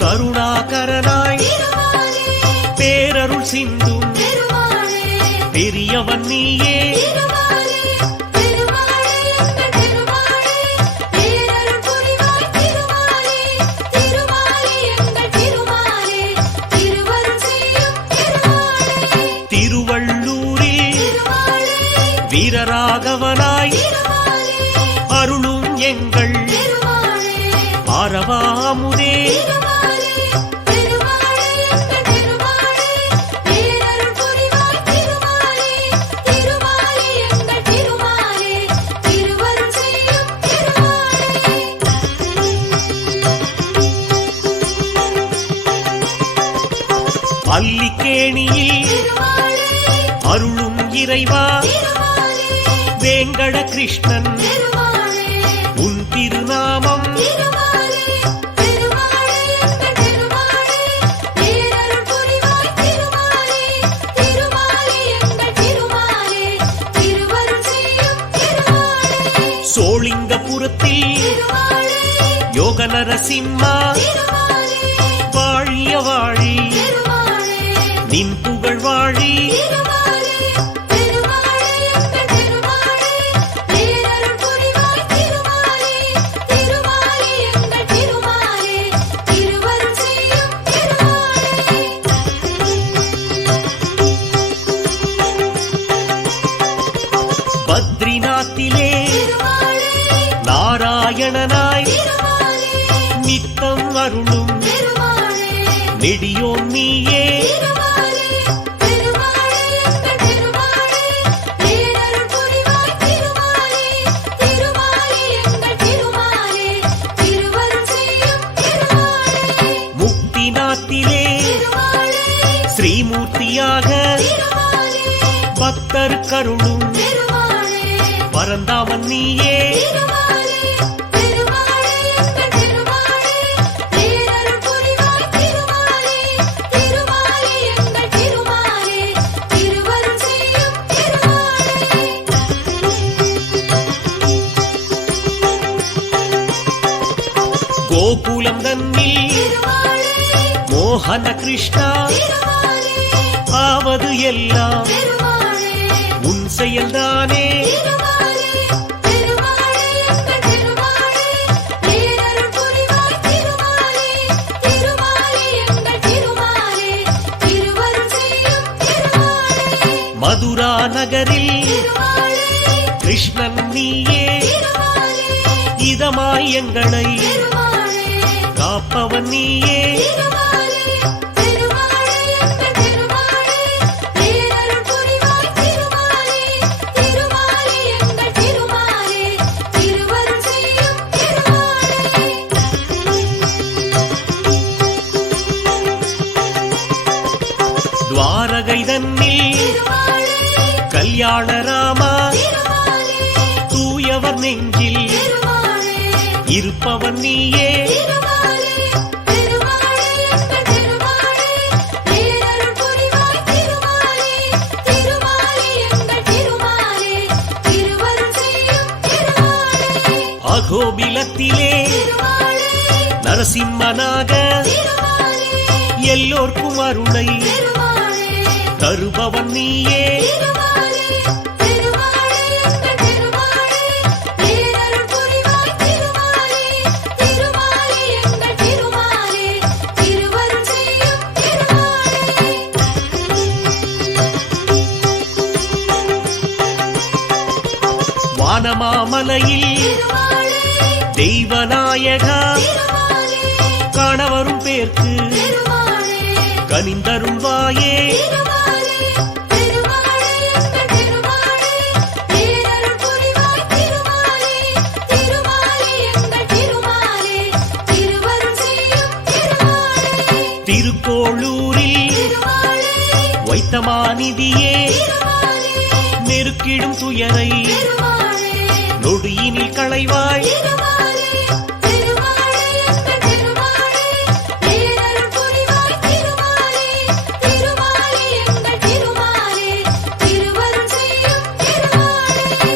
கருணாகரனாய் திருமாலே பேரருள் சிந்தும் திருமாலே பெரியவன் நீயே திருமாலே திருமாலே எங்கள் திருமாலே பேரருள் புரிவாய் திருமாலே திருமாலே எங்கள் திருமாலே திருவருள் செய்யும் திருமாலே திருவள்ளூரில் திருமாலே வீரராகவனாய் திருமாலே அருளும் எங்கள் திருமாலே ஆரவாமுதே திருமாலே திருமாலே எங்கள் திருமாலே பேரருள் புரிவாய் திருமாலே திருமாலே எங்கள் திருமாலே திருவருள் செய்யும் திருமாலே அல்லிக்கேணியில் திருமாலே அருளும் இறைவா திருமாலே வேங்கட கிருஷ்ணன் திருமாலே உன் திருநாமம் திருமாலே திருமாலே எங்கள் திருமாலே பேரருள் புரிவாய் திருமாலே திருமாலே எங்கள் திருமாலே திருவருள் செய்யும் திருமாலே சோளிங்கபுரத்தில் திருமாலே யோக நரசிம்மா திருமாலே வாழிய வாழி திருமாலே நின் புகழ் வாழி திருமாலே திருமாலே எங்கள் திருமாலே பேரருள் புரிவாய் திருமாலே திருமாலே எங்கள் திருமாலே திருவருள் செய்யும் திருமாலே பத்ரிநாத்திலே திருமாலே நாராயணனாய் திருமாலே நித்தம் அருளும் திருமாலே நெடியோன் நீயே திருமாலே திருமாலே ஸ்ரீமூர்த்தியாக திருமாலே பக்தர் கருளும் திருமாலே பரந்தாமன் நீயே திருமாலே திருமாலே எங்கள் திருமாலே பேரருள் புரிவாய் திருமாலே திருமாலே எங்கள் திருமாலே திருவருள் செய்யும் திருமாலே கோகுலம் தன்னில் திருமாலே மோகன கிருஷ்ணா திருமாலே ஆவது எல்லாம் திருமாலே உன் செயல்தானே திருமாலே திருமாலே எங்கள் திருமாலே பேரருள் புரிவாய் திருமாலே திருமாலே எங்கள் திருமாலே திருவருள் செய்யும் திருமாலே மதுரா நகரில் திருமாலே கிருஷ்ணன் நீயே திருமாலே இதமாய் எங்களை திருமாலே காப்பவன் நீயே திருமாலே திருமாலே எங்கள் திருமாலே பேரருள் புரிவாய் திருமாலே திருமாலே எங்கள் திருமாலே திருவருள் செய்யும் திருமாலே துவாரகை தன்னில் திருமாலே கல்யாண ராமா திருமாலே தூயவர் நெஞ்சில் திருமாலே இருப்பவன் நீயே திருமாலே திருமாலே எங்கள் திருமாலே பேரருள் புரிவாய் திருமாலே திருமாலே எங்கள் திருமாலே திருவருள் செய்யும் திருமாலே அகோபிலத்திலே திருமாலே நரசிம்மனாக திருமாலே எல்லோர்க்கும் அருளை திருமாலே தருபவன் நீயே திருமாலே திருமாலே எங்கள் திருமாலே பேரருள் புரிவாய் திருமாலே திருமாலே எங்கள் திருமாலே திருவருள் செய்யும் திருமாலே வானமாமலையில் திருமாலே தெய்வநாயகா திருமாலே காணவரும் பேர்க்கு திருமாலே கனிந்தருள்வாயே திருமாலே திருமாலே எங்கள் திருமாலே பேரருள் புரிவாய் திருமாலே திருமாலே எங்கள் திருமாலே திருவருள் செய்யும் திருமாலே திருக்கோளூரில் திருமாலே வைத்தமாநிதியே திருமாலே நெருக்கிடும் துயரை திருமாலே நொடியினில் களைவாய் திருமாலே திருமாலே எங்கள் திருமாலே பேரருள் புரிவாய் திருமாலே திருமாலே எங்கள் திருமாலே திருவருள் செய்யும் திருமாலே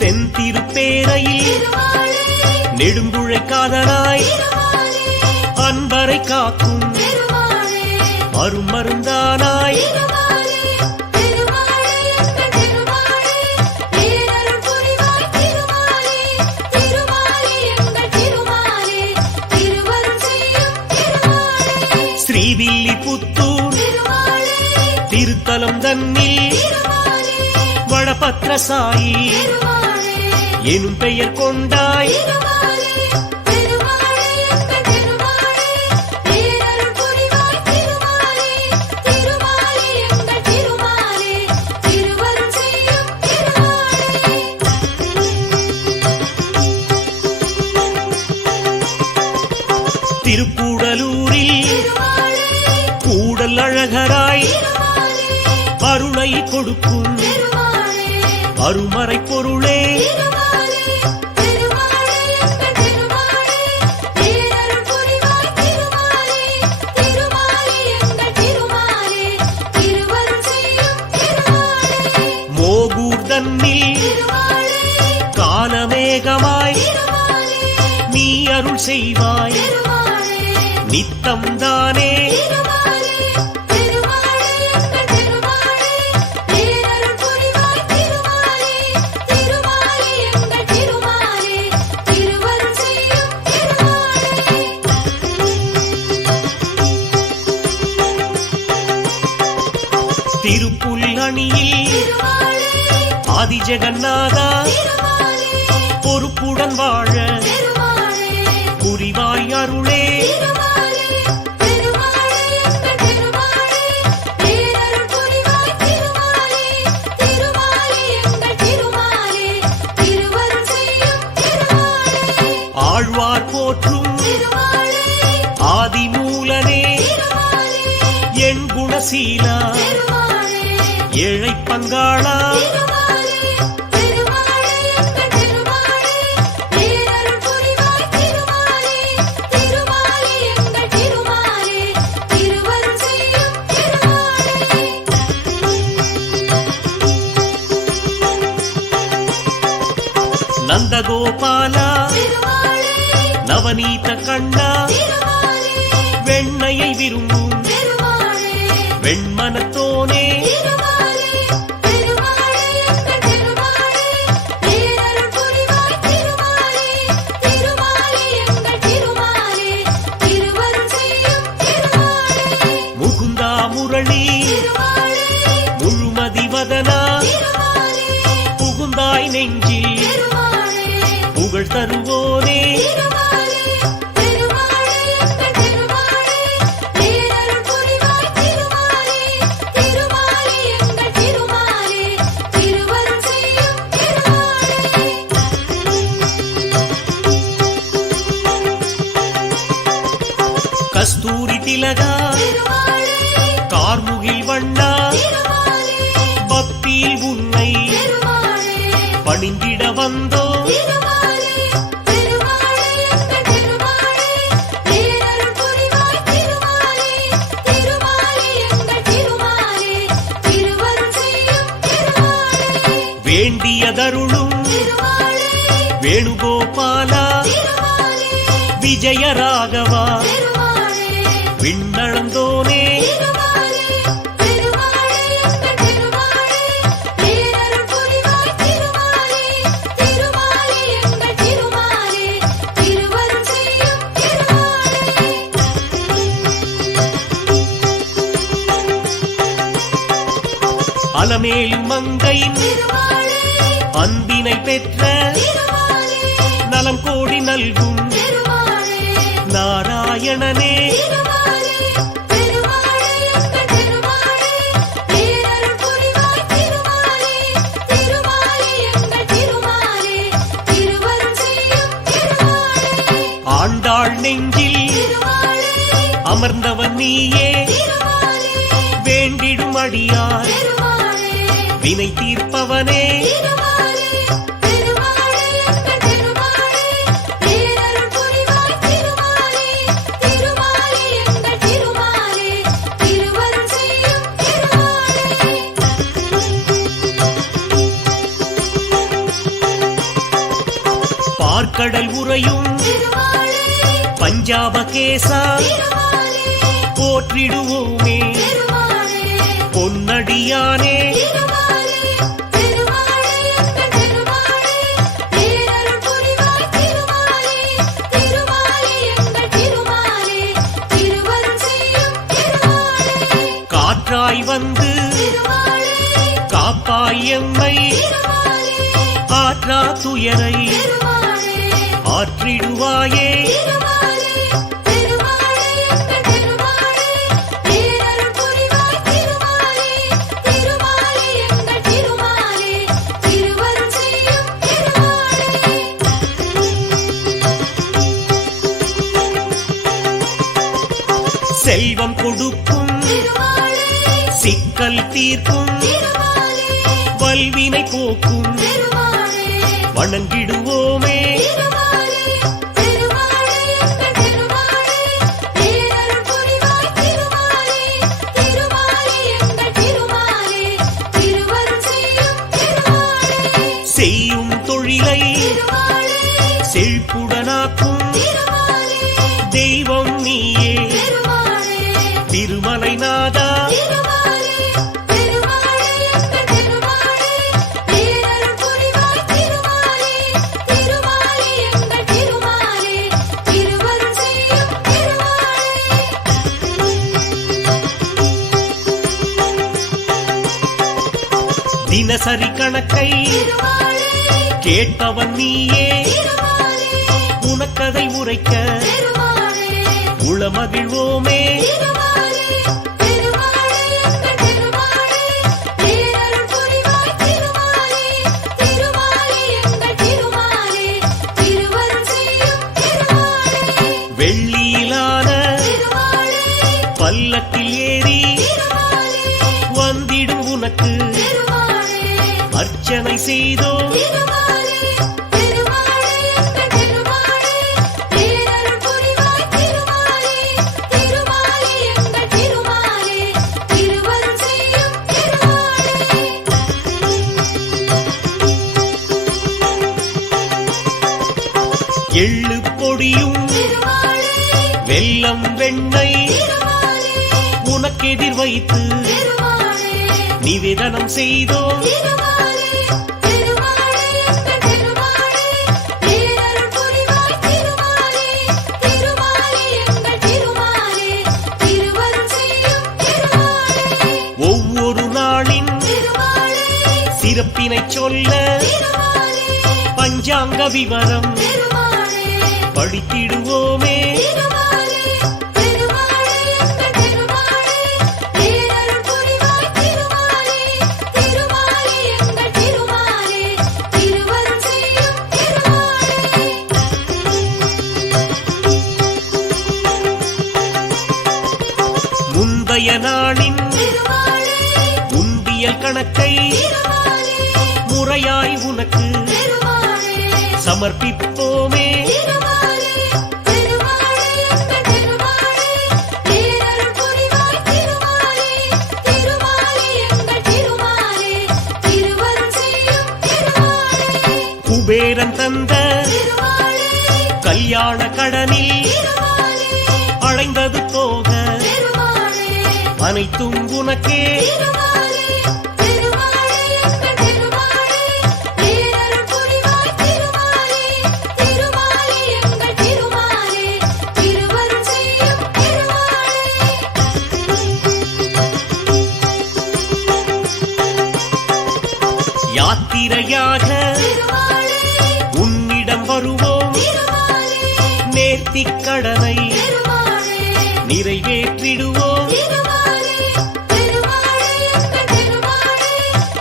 தென் திருப்பேரையில் திருமாலே நெடுங்குழைக்காதனாய் திருமாலே அன்பரை காக்கும் திருமாலே அருமருந்தானாய் திருமாலே திருமாலே எங்கள் திருமாலே பேரருள் புரிவாய் திருமாலே திருமாலே எங்கள் திருமாலே திருவருள் செய்யும் திருமாலே ஸ்ரீவில்லிபுத்தூர் திருமாலே திருத்தலம் தன்னில் திருமாலே வடபத்ரசாயி திருமாலே எனும் பெயர் கொண்டாய் திருமாலே திருமாலே எங்கள் திருமாலே பேரருள் புரிவாய் திருமாலே திருமாலே எங்கள் திருமாலே திருவருள் செய்யும் திருமாலே திருக்கூடலூரில் திருமாலே கூடல் அழகராய் திருமாலே அருளை கொடுக்கும் திருமாலே அருமறை பொருளே திருமாலே திருமாலே எங்கள் திருமாலே பேரருள் புரிவாய் திருமாலே திருமாலே எங்கள் திருமாலே திருவருள் செய்யும் திருமாலே மோகூர் தன்னில் திருமாலே காலமேகமாய் திருமாலே நீ அருள் செய்வாய் திருமாலே நித்தம் தானே திருமாலே திருமாலே எங்கள் திருமாலே பேரருள் புரிவாய் திருமாலே திருமாலே எங்கள் திருமாலே திருவருள் செய்யும் திருமாலே திருப்புல்லணியில் திருமாலே ஆதிஜெகநாதா திருமாலே பொறுப்புடன் வாழ திருமாலே புரிவாய் அருளே திருமாலே திருமாலே எங்கள் திருமாலே பேரருள் புரிவாய் திருமாலே திருமாலே எங்கள் திருமாலே திருவருள் செய்யும் திருமாலே ஆழ்வார் போற்று அருளும் திருமாலே ஆதிமூலனே திருமாலே என் குணசீலா திருமாலே ஏழை பங்காளா திருமாலே திருமாலே எங்கள் திருமாலே பேரருள் புரிவாய் திருமாலே திருமாலே எங்கள் திருமாலே திருவருள் செய்யும் திருமாலே நந்தகோபாலா திருமாலே நவநீத கண்ணா திருமாலே வெண்ணையை விரும்பும் திருமாலே வெண்மனத்தோனே திருமாலே திருமாலே எங்கள் திருமாலே பேரருள் புரிவாய் திருமாலே திருமாலே எங்கள் திருமாலே திருவருள் செய்யும் திருமாலே முகுந்தா முரளி திருமாலே முழுமதி வதனா திருமாலே புகுந்தாய் நெஞ்சில் திருமாலே புகழ் தருவோனே திருமாலே திருமாலே எங்கள் திருமாலே பேரருள் புரிவாய் திருமாலே திருமாலே எங்கள் திருமாலே திருவருள் செய்யும் திருமாலே கஸ்தூரி திலகா திருமாலே கார்முகில் வண்ணா திருமாலே பக்தியில் உன்னை திருமாலே பணிந்திட வந்தோ திருமாலே திருமாலே எங்கள் திருமாலே பேரருள் புரிவாய் திருமாலே திருமாலே எங்கள் திருமாலே திருவருள் செய்யும் திருமாலே வேண்டியதருளும் திருமாலே வேணுகோபாலா திருமாலே விஜயராகவா திருமாலே விண்ணளந்தோனே திருமாலே திருமாலே எங்கள் திருமாலே பேரருள் புரிவாய் திருமாலே திருமாலே எங்கள் திருமாலே திருவருள் செய்யும் திருமாலே அலமேலும் மங்கையின் திருமாலே அன்பினை பெற்ற திருமாலே நலம் கோடி நல்கும் திருமாலே நாராயணனே திருமாலே திருமாலே எங்கள் திருமாலே பேரருள் புரிவாய் திருமாலே திருமாலே எங்கள் திருமாலே திருவருள் செய்யும் திருமாலே ஆண்டாள் நெஞ்சில் திருமாலே அமர்ந்தவன் நீயே திருமாலே வேண்டிடும் அடியார் திருமாலே வினை தீர்ப்பவனே திருமாலே திருமாலே எங்கள் திருமாலே பேரருள் புரிவாய் திருமாலே திருமாலே எங்கள் திருமாலே திருவருள் செய்யும் திருமாலே பார்க்கடல் உறையும் திருமாலே பஞ்சாபகேசா திருமாலே போற்றிடுவோமே திருமாலே பொன்னடியானே திருமாலே திருமாலே எங்கள் திருமாலே பேரருள் புரிவாய் திருமாலே திருமாலே எங்கள் திருமாலே திருவருள் செய்யும் திருமாலே காற்றாய் வந்து திருமாலே காப்பாய் எம்மை திருமாலே ஆற்றா துயரை திருமாலே ஆற்றிடுவாயே திருமாலே திருமாலே எங்கள் திருமாலே பேரருள் புரிவாய் திருமாலே திருமாலே எங்கள் திருமாலே திருவருள் செய்யும் திருமாலே செல்வம் கொடுக்கும் திருமாலே சிக்கல் தீர்க்கும் திருமாலே வல்வினை போக்கும் திருமாலே வணங்கிடுவோமே திருமாலே திருமாலே எங்கள் திருமாலே பேரருள் புரிவாய் திருமாலே திருமாலே எங்கள் திருமாலே திருவருள் செய்யும் திருமாலே செய்யும் தொழிலை திருமாலே செழிப்புடனாக்கும் திருமாலே தெய்வம் நீயே திருமாலே திருமலை நாதா திருமாலே திருமாலே எங்கள் திருமாலே பேரருள் புரிவாய் திருமாலே திருமாலே எங்கள் திருமாலே திருவருள் செய்யும் திருமாலே தினசரி கணக்கை திருமாலே கேட்பவன் நீயே திருமாலே உனக்கதை உரைக்க திருமாலே உளமகிழ்வோமே திருமாலே திருமாலே எங்கள் திருமாலே பேரருள் புரிவாய் திருமாலே திருமாலே எங்கள் திருமாலே திருவருள் செய்யும் திருமாலே அர்ச்சனை செய்தோம் திருமாலே திருமாலே எங்கள் திருமாலே பேரருள் புரிவாய் திருமாலே திருமாலே எங்கள் திருமாலே திருவருள் செய்யும் திருமாலே எள்ளு பொடியும் திருமாலே வெல்லம் வெண்ணெய் திருமாலே உனக்கெதிர் வைத்து திருமாலே நிவேதனம் செய்தோம் திருமாலே திருமாலே எங்கள் திருமாலே பேரருள் புரிவாய் திருமாலே திருமாலே எங்கள் திருமாலே திருவருள் செய்யும் திருமாலே ஒவ்வொரு நாளின் திருமாலே சிறப்பினை சொல்ல திருமாலே பஞ்சாங்க விவரம் திருமாலே படித்திடுவோமே திருமாலே திருமாலே எங்கள் திருமாலே பேரருள் புரிவாய் திருமாலே திருமாலே எங்கள் திருமாலே திருவருள் செய்யும் திருமாலே முந்தைய நாளின் திருமாலே உண்டியல் கணக்கை திருமாலே முறையாய் உனக்கு திருமாலே சமர்ப்பிப்போமே திருமாலே திருமாலே எங்கள் திருமாலே பேரருள் புரிவாய் திருமாலே திருமாலே எங்கள் திருமாலே திருவருள் செய்யும் திருமாலே குபேரன் தந்த திருமாலே கல்யாண கடனில் திருமாலே அடைந்தது போக திருமாலே அனைத்தும் உனக்கே திருமாலே திருமாலே எங்கள் திருமாலே பேரருள் புரிவாய் திருமாலே திருமாலே எங்கள் திருமாலே திருவருள் செய்யும் திருமாலே யாத்திரையாக திருமாலே உன்னிடம் வருவோம் திருமாலே நேர்த்திக் கடனை திருமாலே நிறைவேற்றிடுவோம் திருமாலே திருமாலே எங்கள் திருமாலே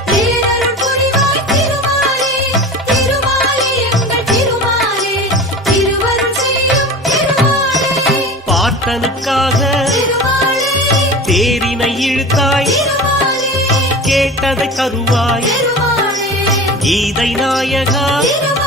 பேரருள் புரிவாய் திருமாலே திருமாலே எங்கள் திருமாலே திருவருள் செய்யும் திருமாலே பார்த்தனுக்காக திருமாலே தேரினை இழுத்தாய் திருமாலே கேட்டதை தருவாய் திருமாலே கீதை நாயகா திருமாலே